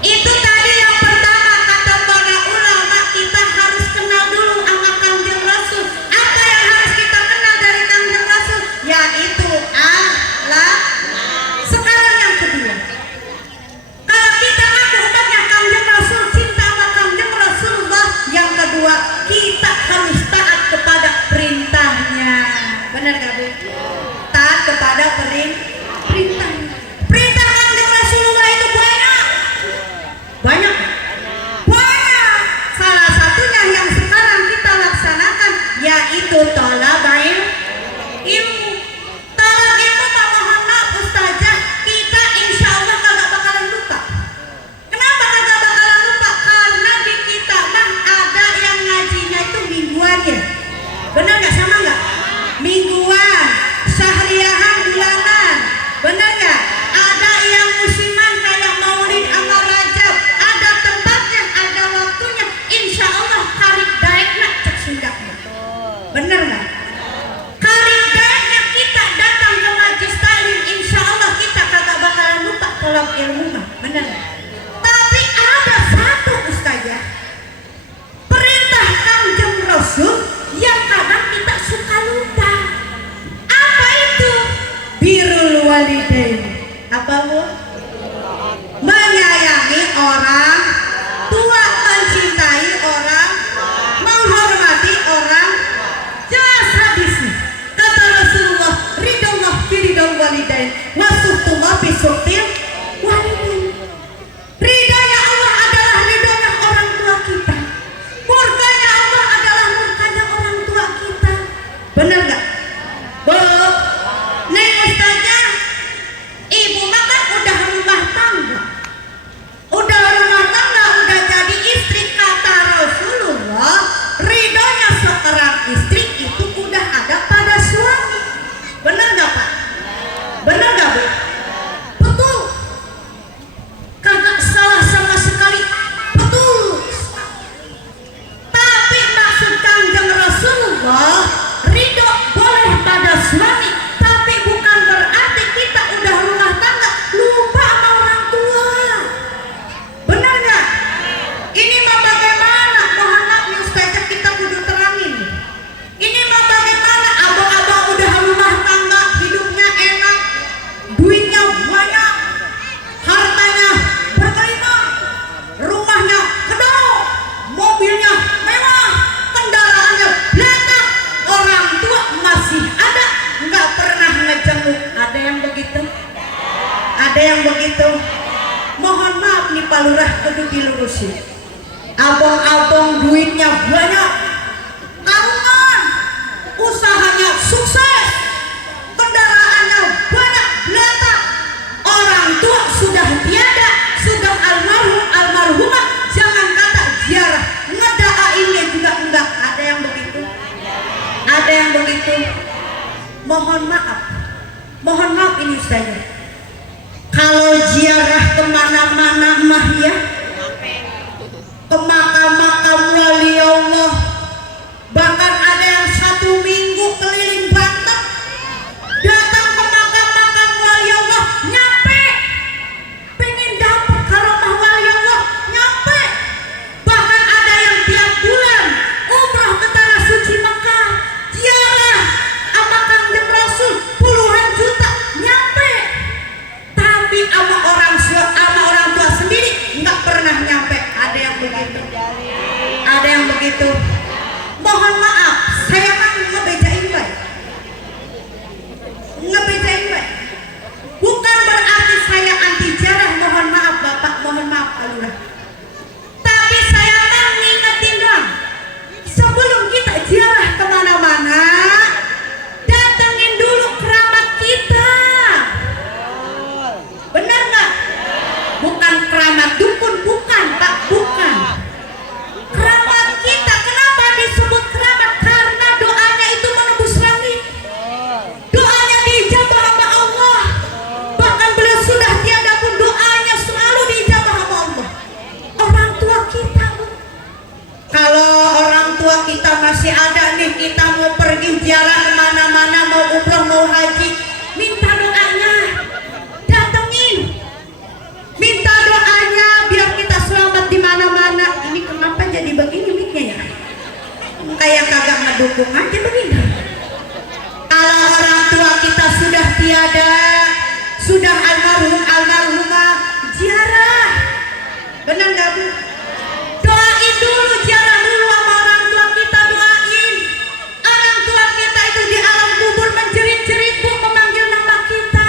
Itu tadi yang pertama kata para ulama, kita harus kenal dulu sama Kangjeng Rasul. Apa yang harus kita kenal dari Kangjeng Rasul? Yaitu akhlak. Sekarang yang kedua, kalau kita ngaku umatnya Kangjeng Rasul, cinta sama Kangjeng Rasulullah, yang kedua kita harus taat kepada perintahnya. Benar gak Bu? Taat kepada perintah. Perintah Kangjeng Rasulullah itu banyak. Salah satunya yang sekarang kita laksanakan yaitu talabail ilmu. Talab ilmu, tak mohon maaf ustazah, kita insya Allah kagak bakalan lupa. Kenapa kagak bakalan lupa? Karena di kita mah ada yang ngajinya itu mingguan ya. Benar nggak, sama nggak? Mingguan, syahriahan, bulanan. Benar nggak? Ada yang musiman kayak Maulid sama Rajab, ada tempatnya, ada waktunya. Insya Allah karik daekna cek Sunda. Bener nggak? Karik daekna kita datang ke majlis taklim, insya Allah kita kagak bakalan lupa tolong ilmu mah. Bener nggak? Tapi ada satu ustazah, perintah Kangjeng Rasul yang kadang kita suka lupa. Apa itu? Birrul walidain. Apa Bu? Menyayangi orang tua, mencintai orang, menghormati orang. Jelas hadisnya. Kata Rasulullah, ridallah fi ridal walidain, wasuhtullah fi suhtil walidain. Ridanya Allah adalah ridanya orang tua kita. Murkanya Allah adalah murkanya orang tua kita. Benar nggak? Bu, Neng ustazah, ibu mah kan udah kudu dilurusin. Abang-abang duitnya banyak, karungan, usahanya sukses, kendaraannya banyak, belata, orang tua sudah tiada, sudah almarhum almarhumah, jangan kata ziarah, ngedoainnya juga enggak. Ada yang begitu? Ada yang begitu? Mohon maaf ini Ustazah. Kalau ziarah kemana-mana mah ya, ke makam-makam wali Allah, bahkan ada yang 1 minggu keliling Banten, datang ke makam-makam wali Allah, nyampe pengen dapat karomah wali Allah, nyampe. Bahkan ada yang tiap bulan umrah ke tanah suci Mekah, ziarah sama Kangjeng Rasul, puluhan juta nyampe. Tapi sama orang tua sendiri nggak pernah nyampe. Ada yang begitu? Ada yang begitu? Mohon maaf, saya kan ngebejain baik, bukan berarti saya anti jarah. Mohon maaf Bapak, mohon maaf Alurah, tapi saya kan ngingetin doang, sebelum kita ziarah kemana-mana, datengin dulu kerabat kita. Benar nggak? Bukan keramat dukun, bukan Pak, bukan. Keramat kita, kenapa disebut keramat? Karena doanya itu menembus langit, doanya diijabah sama Allah. Bahkan beliau sudah tiada pun doanya selalu diijabah sama Allah. Orang tua kita, Bu. Kalau orang tua kita masih ada nih, kita mau pergi ziarah kemana-mana, mau umroh, mau haji, minta doanya, datengin, minta doanya biar kita selamat di mana-mana. Ini kenapa jadi begini miknya ya? Kayak kagak ngedukung aja begini. Kalau orang tua kita sudah tiada, sudah almarhum almarhumah, ziarah. Benar nggak Bu? Doain dulu, ziarah dulu sama orang tua kita, doain. Orang tua kita itu di alam kubur menjerit-jerit Bu, memanggil nama kita.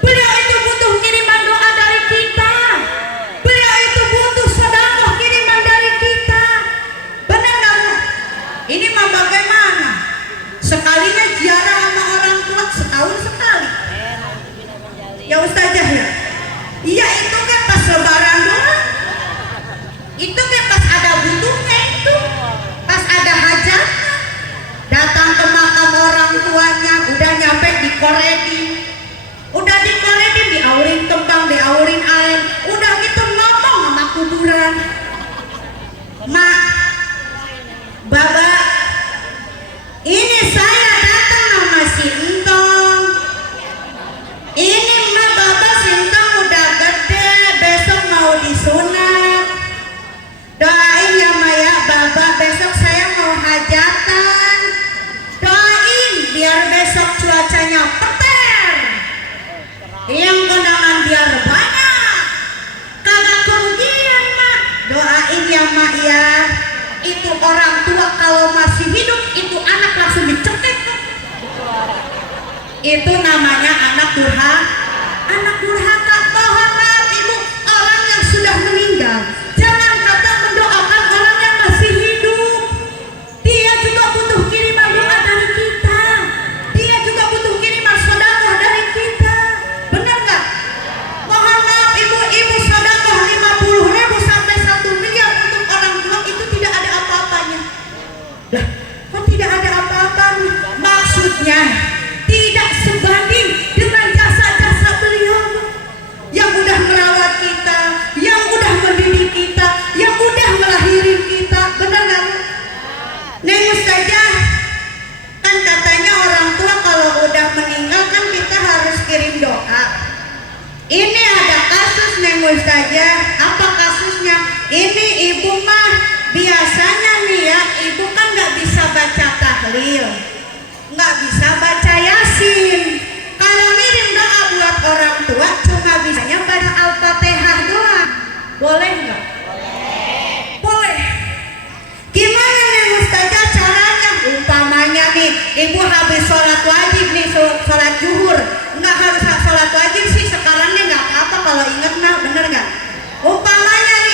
Beliau itu butuh kiriman doa dari kita. Beliau itu butuh sedekah kiriman dari kita. Benar nggak Bu? Ini mah bagaimana? Sekalinya ziarah sama orang tua setahun sekali. Ya Ustazah ya? Iya, itu kan pas lebaran doang. Itu kan pas ada butuhnya itu. Pas ada hajat, datang ke makam orang tuanya, udah nyampe dikoredin. Udah dikoredin, diaurin kembang, diaurin air. Udah gitu ngomong sama kuburan. Mak, Baba, ini saya datang sama si Entong. Ini mah Baba, si Entong udah gede, besok mau disunat. Doain ya Maya, Baba, besok saya mau hajatan. Doain biar besok cuacanya petir, yang kondangan biar banyak, kagak kerugian Mak. Doain ya Mak ya. Itu orang tua kalau masih hidup, itu anak langsung dicekik. Itu namanya anak durhaka. Anak durhaka. Mohon maaf Ibu, orang yang sudah meninggal jangan kata mendoakan orang yang masih hidup. Dia juga butuh kiriman doa dari kita. Dia juga butuh kiriman sedekah dari kita. Benar nggak? Mohon maaf ibu-ibu, sedekah 50.000 sampai 1 miliar untuk orang tua itu tidak ada apa-apanya. Lah, kok tidak ada apa-apanya? Maksudnya tidak sebanding dengan jasa-jasa beliau yang udah merawat kita, yang udah mendidik kita, yang udah melahirin kita. Benar nggak Bu? Neng Ustazah, kan katanya orang tua kalau udah meninggal kan kita harus kirim doa. Ini ada kasus Neng Ustazah. Apa kasusnya? Ini ibu mah biasanya nih ya, ibu kan nggak bisa baca tahlil, nggak bisa baca yasin. Kalau ngirim doa buat orang tua cuma bisanya baca Al-Fatihah doang. Boleh nggak? Boleh. Gimana nih Ustazah caranya? Umpamanya nih ibu habis sholat wajib nih, sholat zuhur, nggak harus sholat wajib sih sekarang nih, nggak apa-apa kalau inget nah, bener nggak? Umpamanya nih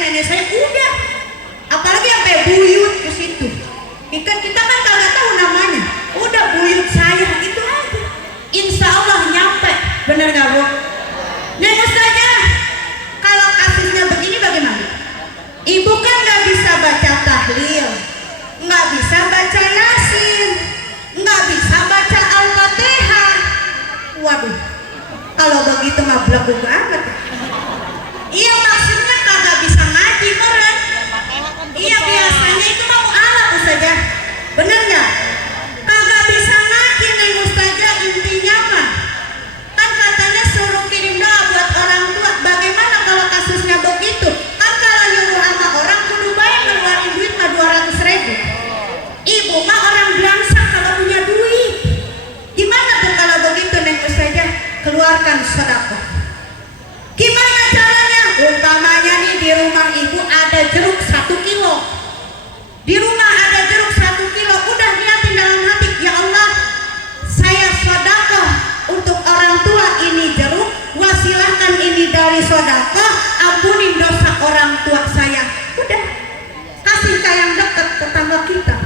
nenek saya udah. Apalagi sampai buyut ke situ. Ikan kita kan kagak tahu namanya. Udah buyut saya itu aja. Insya Allah nyampe. Bener nggak Bu? Neng Ustazah, kalau kasusnya begini bagaimana? Ibu kan nggak bisa baca tahlil, nggak bisa baca yasin, nggak bisa baca al-fatihah. Waduh, kalau begitu mah belagu banget. Iya maksudnya kagak bisa ngaji Quran. Iya biasanya itu mau alat Ustazah. Bener nggak? Kagak bisa ngaji Neng Ustazah, intinya mah. Kan katanya suruh kirim doa buat orang tua. Bagaimana kalau kasusnya begitu? Kan kalau nyuruh sama orang kudu baik ngeluarin duit mah 200.000. Ibu mah orang belangsak kalau punya duit. Gimana tuh kalau begitu Neng Ustazah? Keluarkan sedekah. Gimana caranya? Umpamanya nih di rumah ibu ada jeruk 1 kilo. Di rumah ada jeruk 1 kilo. Udah niatin dalam hati, ya Allah, saya sedekah untuk orang tua ini jeruk. Wasilahkan ini dari sedekah. Ampunin dosa orang tua saya. Udah. Kasih ke yang dekat, tetangga kita.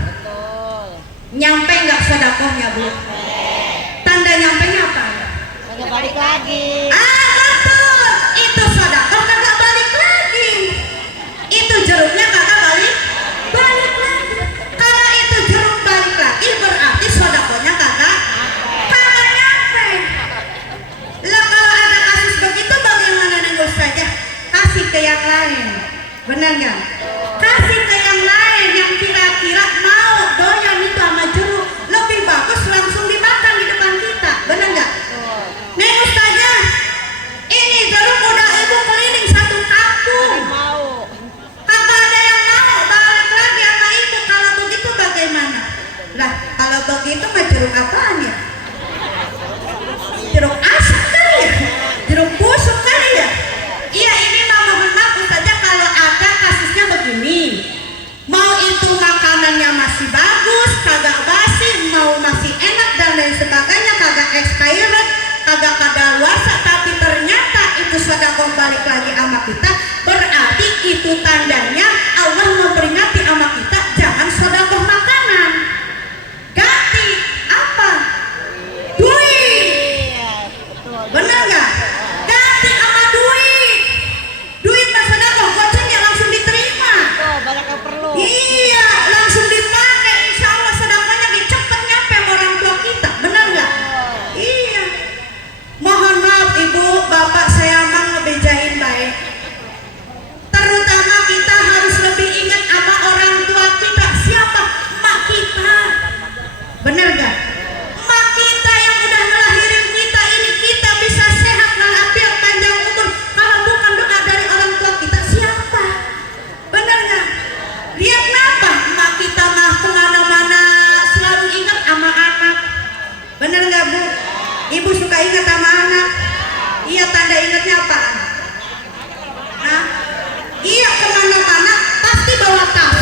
Nyampe nggak sedekahnya Bu? Tanda nyampenya apa? Kagak balik lagi. Betul. Itu sedekah kagak balik lagi. Itu jeruknya kagak balik lagi. Kalau itu jeruk balik lagi berarti sedekahnya kagak nyampe. Lah kalau ada kasus begitu bagaimana Neng Ustazah? Kasih ke yang lain. Benar nggak? Kasih ke yang lain yang kira-kira mau doyan itu sama jeruk. Lebih bagus langsung dimakan di depan kita. Benar nggak? Neng Ustazah, ini jeruk udah ibu keliling 1 kampung. Mau. Kagak ada yang mau balik lagi sama ibu. Kalau begitu bagaimana? Lah kalau begitu mah jeruk apaan ya? Jeruk asam kali ya? Jeruk busuk kali ya? Iya ini mah mohon maaf Ustazah kalau ada kasusnya begini. Mau itu makanannya masih bagus, kagak basi, mau masih enak dan lain sebagainya, kagak expired, kagak kadaluarsa, tapi ternyata itu sedekah balik lagi sama kita, berarti itu tandanya Allah memperingati sama kita jangan sedekah makanan. Ganti apa? Duit. Iya, betul. Bener nggak? Ganti sama duit. Duit mah sedekah, gocengnya langsung diterima. Tuh, banyak yang perlu. Iya, langsung dipakai. Insya Allah sedekahnya cepet nyampe sama orang tua kita. Bener nggak? Iya. Mohon maaf Ibu, Bapak saya mah ngebejain baik. Terutama kita harus lebih ingat sama orang tua kita. Siapa? Mak kita. Bener gak? Mak kita yang udah ngelahirin kita ini, kita bisa sehat walafiat panjang umur. Kalau bukan doa dari orang tua kita, siapa? Bener gak? Lihat kenapa mak kita mah kemana-mana selalu ingat sama anak. Bener gak Bu? Ibu suka ingat sama anak? Iya, tanda ingatnya apaan? Nah, iya kemana-mana pasti bawa tas.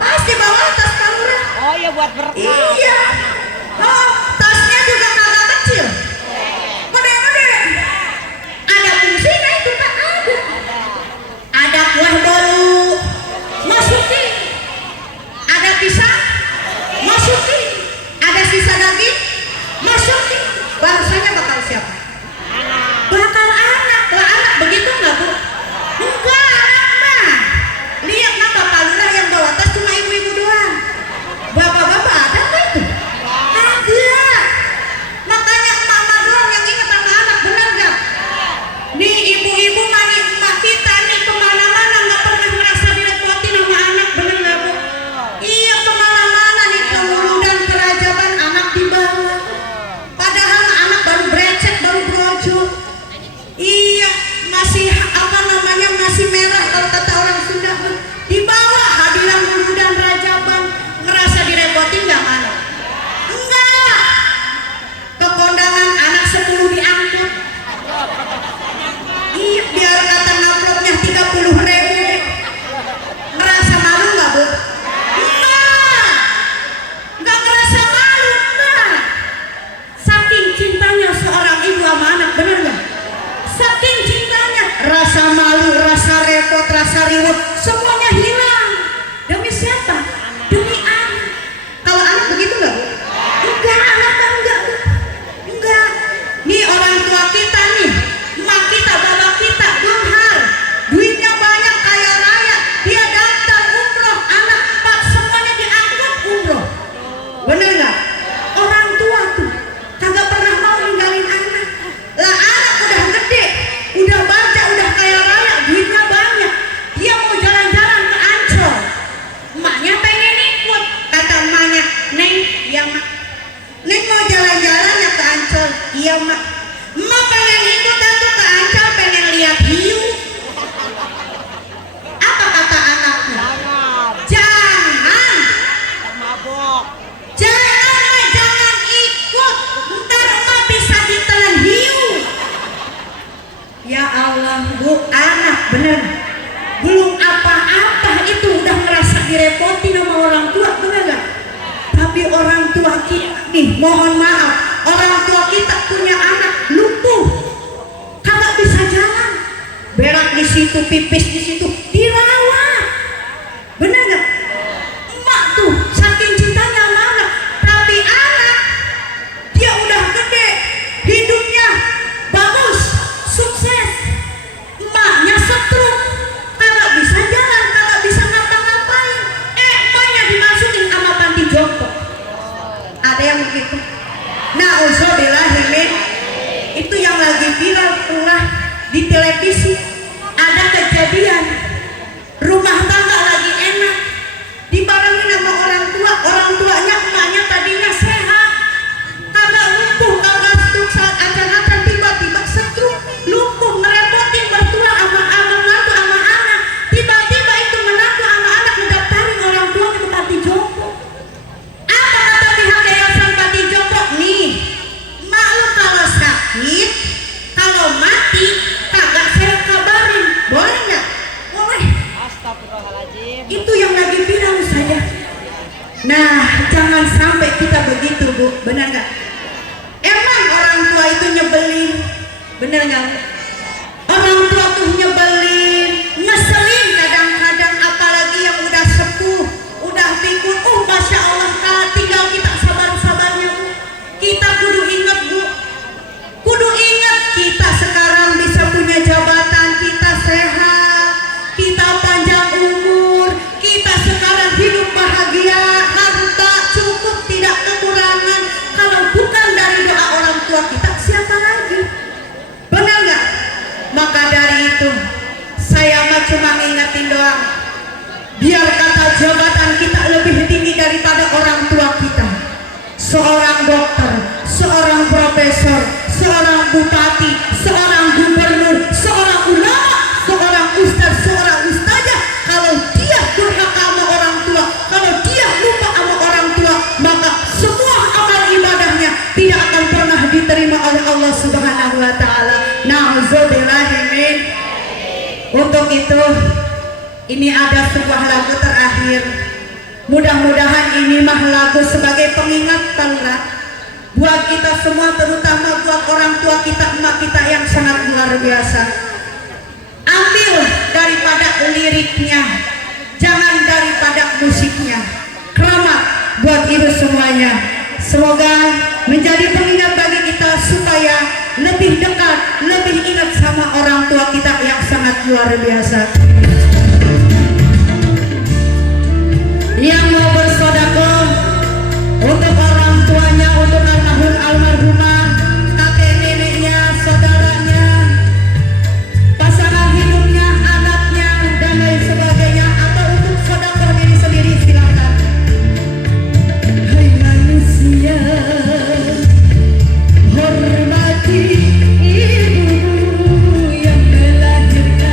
Pasti bawa tas Lurah. Oh iya buat berkah. Iya. Oh, tasnya juga kagak kecil. Gede-gede. Ada fungsinya itu Pak, ada. Ada kuah bolu, masukin. Ada pisang, masukin. Ada sisa daging, masukin. Bangsanya bakal siapa? Bakal anak. Lah anak begitu nggak Bu? Enggak, anak mah. Lihat nggak Bapak Lurah yang bawa tas cuma ibu-ibu doang. Bapak-bapak ada nggak itu? Bu, anak bener. Belum apa-apa itu udah ngerasa direpotin sama orang tua, bener gak? Tapi orang tua kita nih, mohon maaf, orang tua kita punya anak lumpuh, kagak bisa jalan, berak di situ, pipis di situ, dirawat, bener gak? Emak tuh saking cintanya sama anak, tapi anak dia udah gede, hidupnya bagus, sukses, emaknya setruk, kagak bisa jalan, kagak bisa ngapa-ngapain, emaknya dimasukin sama panti jompo. Ada yang begitu? Nauzubillahimin. Itu yang lagi viral pernah di televisi. Ada kejadian rumah tangga lagi enak, dibarengin sama orang tua, orang tuanya emaknya tadinya sehat, kagak lumpuh, kagak stroke, saat acan-acan tiba-tiba stroke, lumpuh, ngerepotin mertua sama menantu sama anak. Tiba-tiba itu menantu sama anak ngedaftarin orang tua ke panti jompo. Apa kata pihak yayasan panti jompo? Nih, mak lu kalau sakit, kalau mati, kagak saya kabarin, boleh nggak? Boleh. Astagfirullahaladzim. Itu yang lagi viral saja. Nah, jangan sampai kita begitu, Bu. Benar nggak? Emang orang tua itu nyebelin, benar nggak? Orang tua tuh nyebelin, ngeselin kadang-kadang, apalagi yang udah sepuh, udah pikun. Masya Allah, tinggal kita sabar-sabarnya, Bu. Kita kudu ingat, Bu. Kudu ingat kita sekarang bisa punya jabatan, kita sehat, kita panjang umur, kita sekarang hidup bahagia, harta cukup, tidak kekurangan. Kalau bukan dari doa orang tua kita, siapa lagi? Benar nggak? Maka dari itu, saya mah cuma ngingetin doang. Biar kata jabatan kita lebih tinggi daripada orang tua kita. Seorang dokter, seorang profesor, seorang bupati, seorang gubernur, seorang ulama, seorang ustaz, seorang ustazah, kalau dia durhaka sama orang tua, kalau dia lupa sama orang tua, maka semua amal ibadahnya tidak akan pernah diterima oleh Allah Subhanahu wa taala. Nauzubillahimin. Untuk itu, ini ada sebuah lagu terakhir. Mudah-mudahan ini mah lagu sebagai pengingat lah buat kita semua, terutama buat orang tua kita, emak kita yang sangat luar biasa. Ambil daripada liriknya, jangan daripada musiknya. Keramat buat ibu semuanya. Semoga menjadi pengingat bagi kita supaya lebih dekat, lebih ingat sama orang tua kita yang sangat luar biasa. Yang mau bersedekah untuk orang tuanya, untuk almarhumah, kakek neneknya, saudaranya, pasangan hidupnya, anaknya, dan lain sebagainya, atau untuk sedekah diri sendiri, silakan. Hai manusia, hormati ibu yang melahirkan.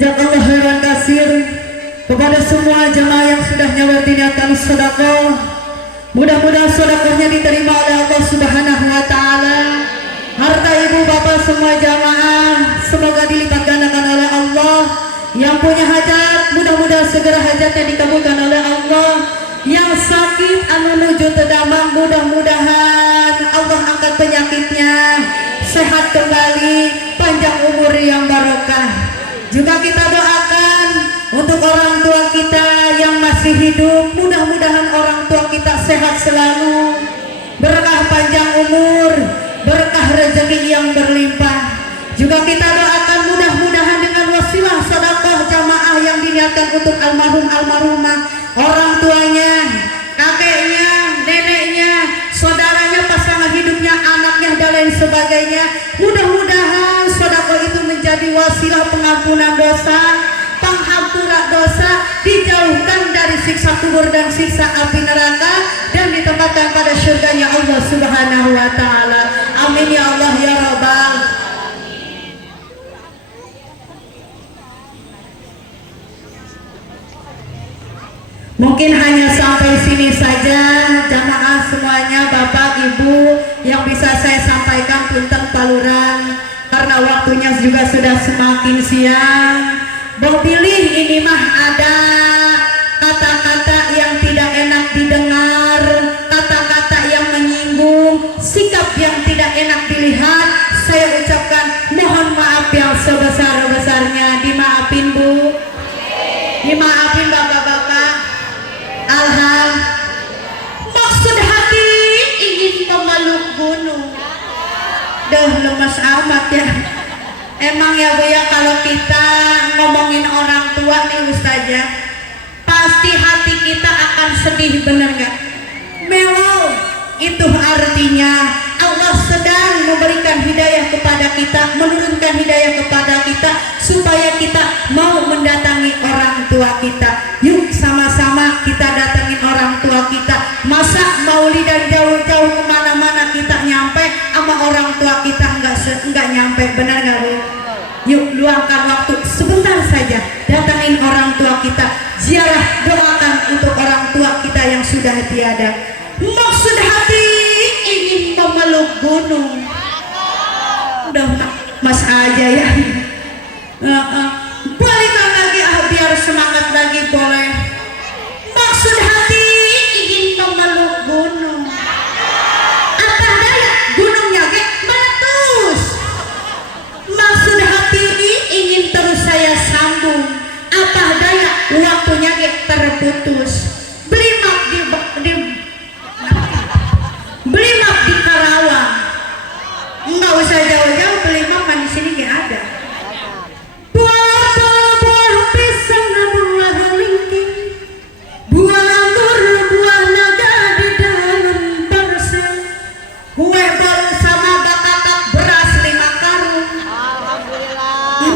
Jazakallah khairan kasir kepada semua jemaah yang sudah berdiniatkan sedekah. Mudah-mudahan sedekahnya diterima oleh Allah Subhanahu wa taala. Harta ibu bapak semua jamaah semoga dilipat gandakan oleh Allah. Yang punya hajat mudah-mudahan segera hajatnya dikabulkan oleh Allah. Yang sakit anu nuju tedamang mudah-mudahan Allah angkat penyakitnya, sehat kembali, panjang umur yang barokah. Juga kita doakan untuk orang tua kita yang masih hidup, mudah-mudahan orang tua kita sehat selalu, berkah panjang umur, berkah rezeki yang berlimpah. Juga kita doakan mudah-mudahan dengan wasilah sedekah jamaah yang diniatkan untuk almarhumah, orang tuanya, kakeknya, neneknya, saudaranya, pasangan hidupnya, anaknya dan lain sebagainya. Mudah-mudahan sedekah itu menjadi wasilah pengampunan dosa, penghampura dosa, dijauhkan dari siksa kubur dan siksa api neraka, dan ditempatkan pada surganya Allah Subhanahu wa taala. Amin ya Allah ya Rabbal. Mungkin hanya sampai sini saja jamaah semuanya, Bapak Ibu, yang bisa saya sampaikan punten paluran karena waktunya juga sudah semakin siang. Bang pilih ini mah ada kata-kata yang tidak enak didengar, kata-kata yang menyinggung, sikap yang tidak enak dilihat. Saya ucapkan mohon maaf yang sebesar-besarnya. Dimaafin Bu, dimaafin Bapak-bapak. Maksud hati ingin memeluk gunung. Duh, lemas amat ya. Emang ya Bu ya, kalau kita ngomongin orang tua nih Ustazah, pasti hati kita akan sedih, bener gak? Melo, itu artinya Allah sedang memberikan hidayah kepada kita, menurunkan hidayah kepada kita supaya kita mau mendatangi orang tua kita. Yuk sama-sama kita datangin orang tua kita. Masa maulidan jauh-jauh kemana-mana kita nyampe, sama orang tua kita enggak nyampe, benar nggak Bu? Yuk luangkan waktu sebentar saja, datangin orang tua kita, ziarah, doakan untuk orang tua kita yang sudah tiada. Maksud hati ingin memeluk gunung. Udah mas aja ya. Balikan lagi biar semangat lagi boleh. Maksud hati ingin memeluk gunung. Apa daya gunungnya ge meletus. Maksud hati ingin terus saya sambung. Apa daya waktunya ge terputus. Beli map di Karawang. Enggak usah jauh-jauh, beli map kan di sini gak ada. Buah pisang, buah lingking, buah anggur, buah naga di dalam parsel, kue bolu sama bakakak, beras 5 karung. Alhamdulillah.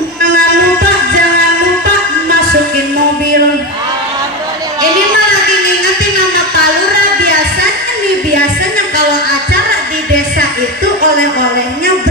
Jangan lupa masukin mobil. Ini mah lagi ngingetin nama Palura. Biasanya kalau acara di desa itu oleh-olehnya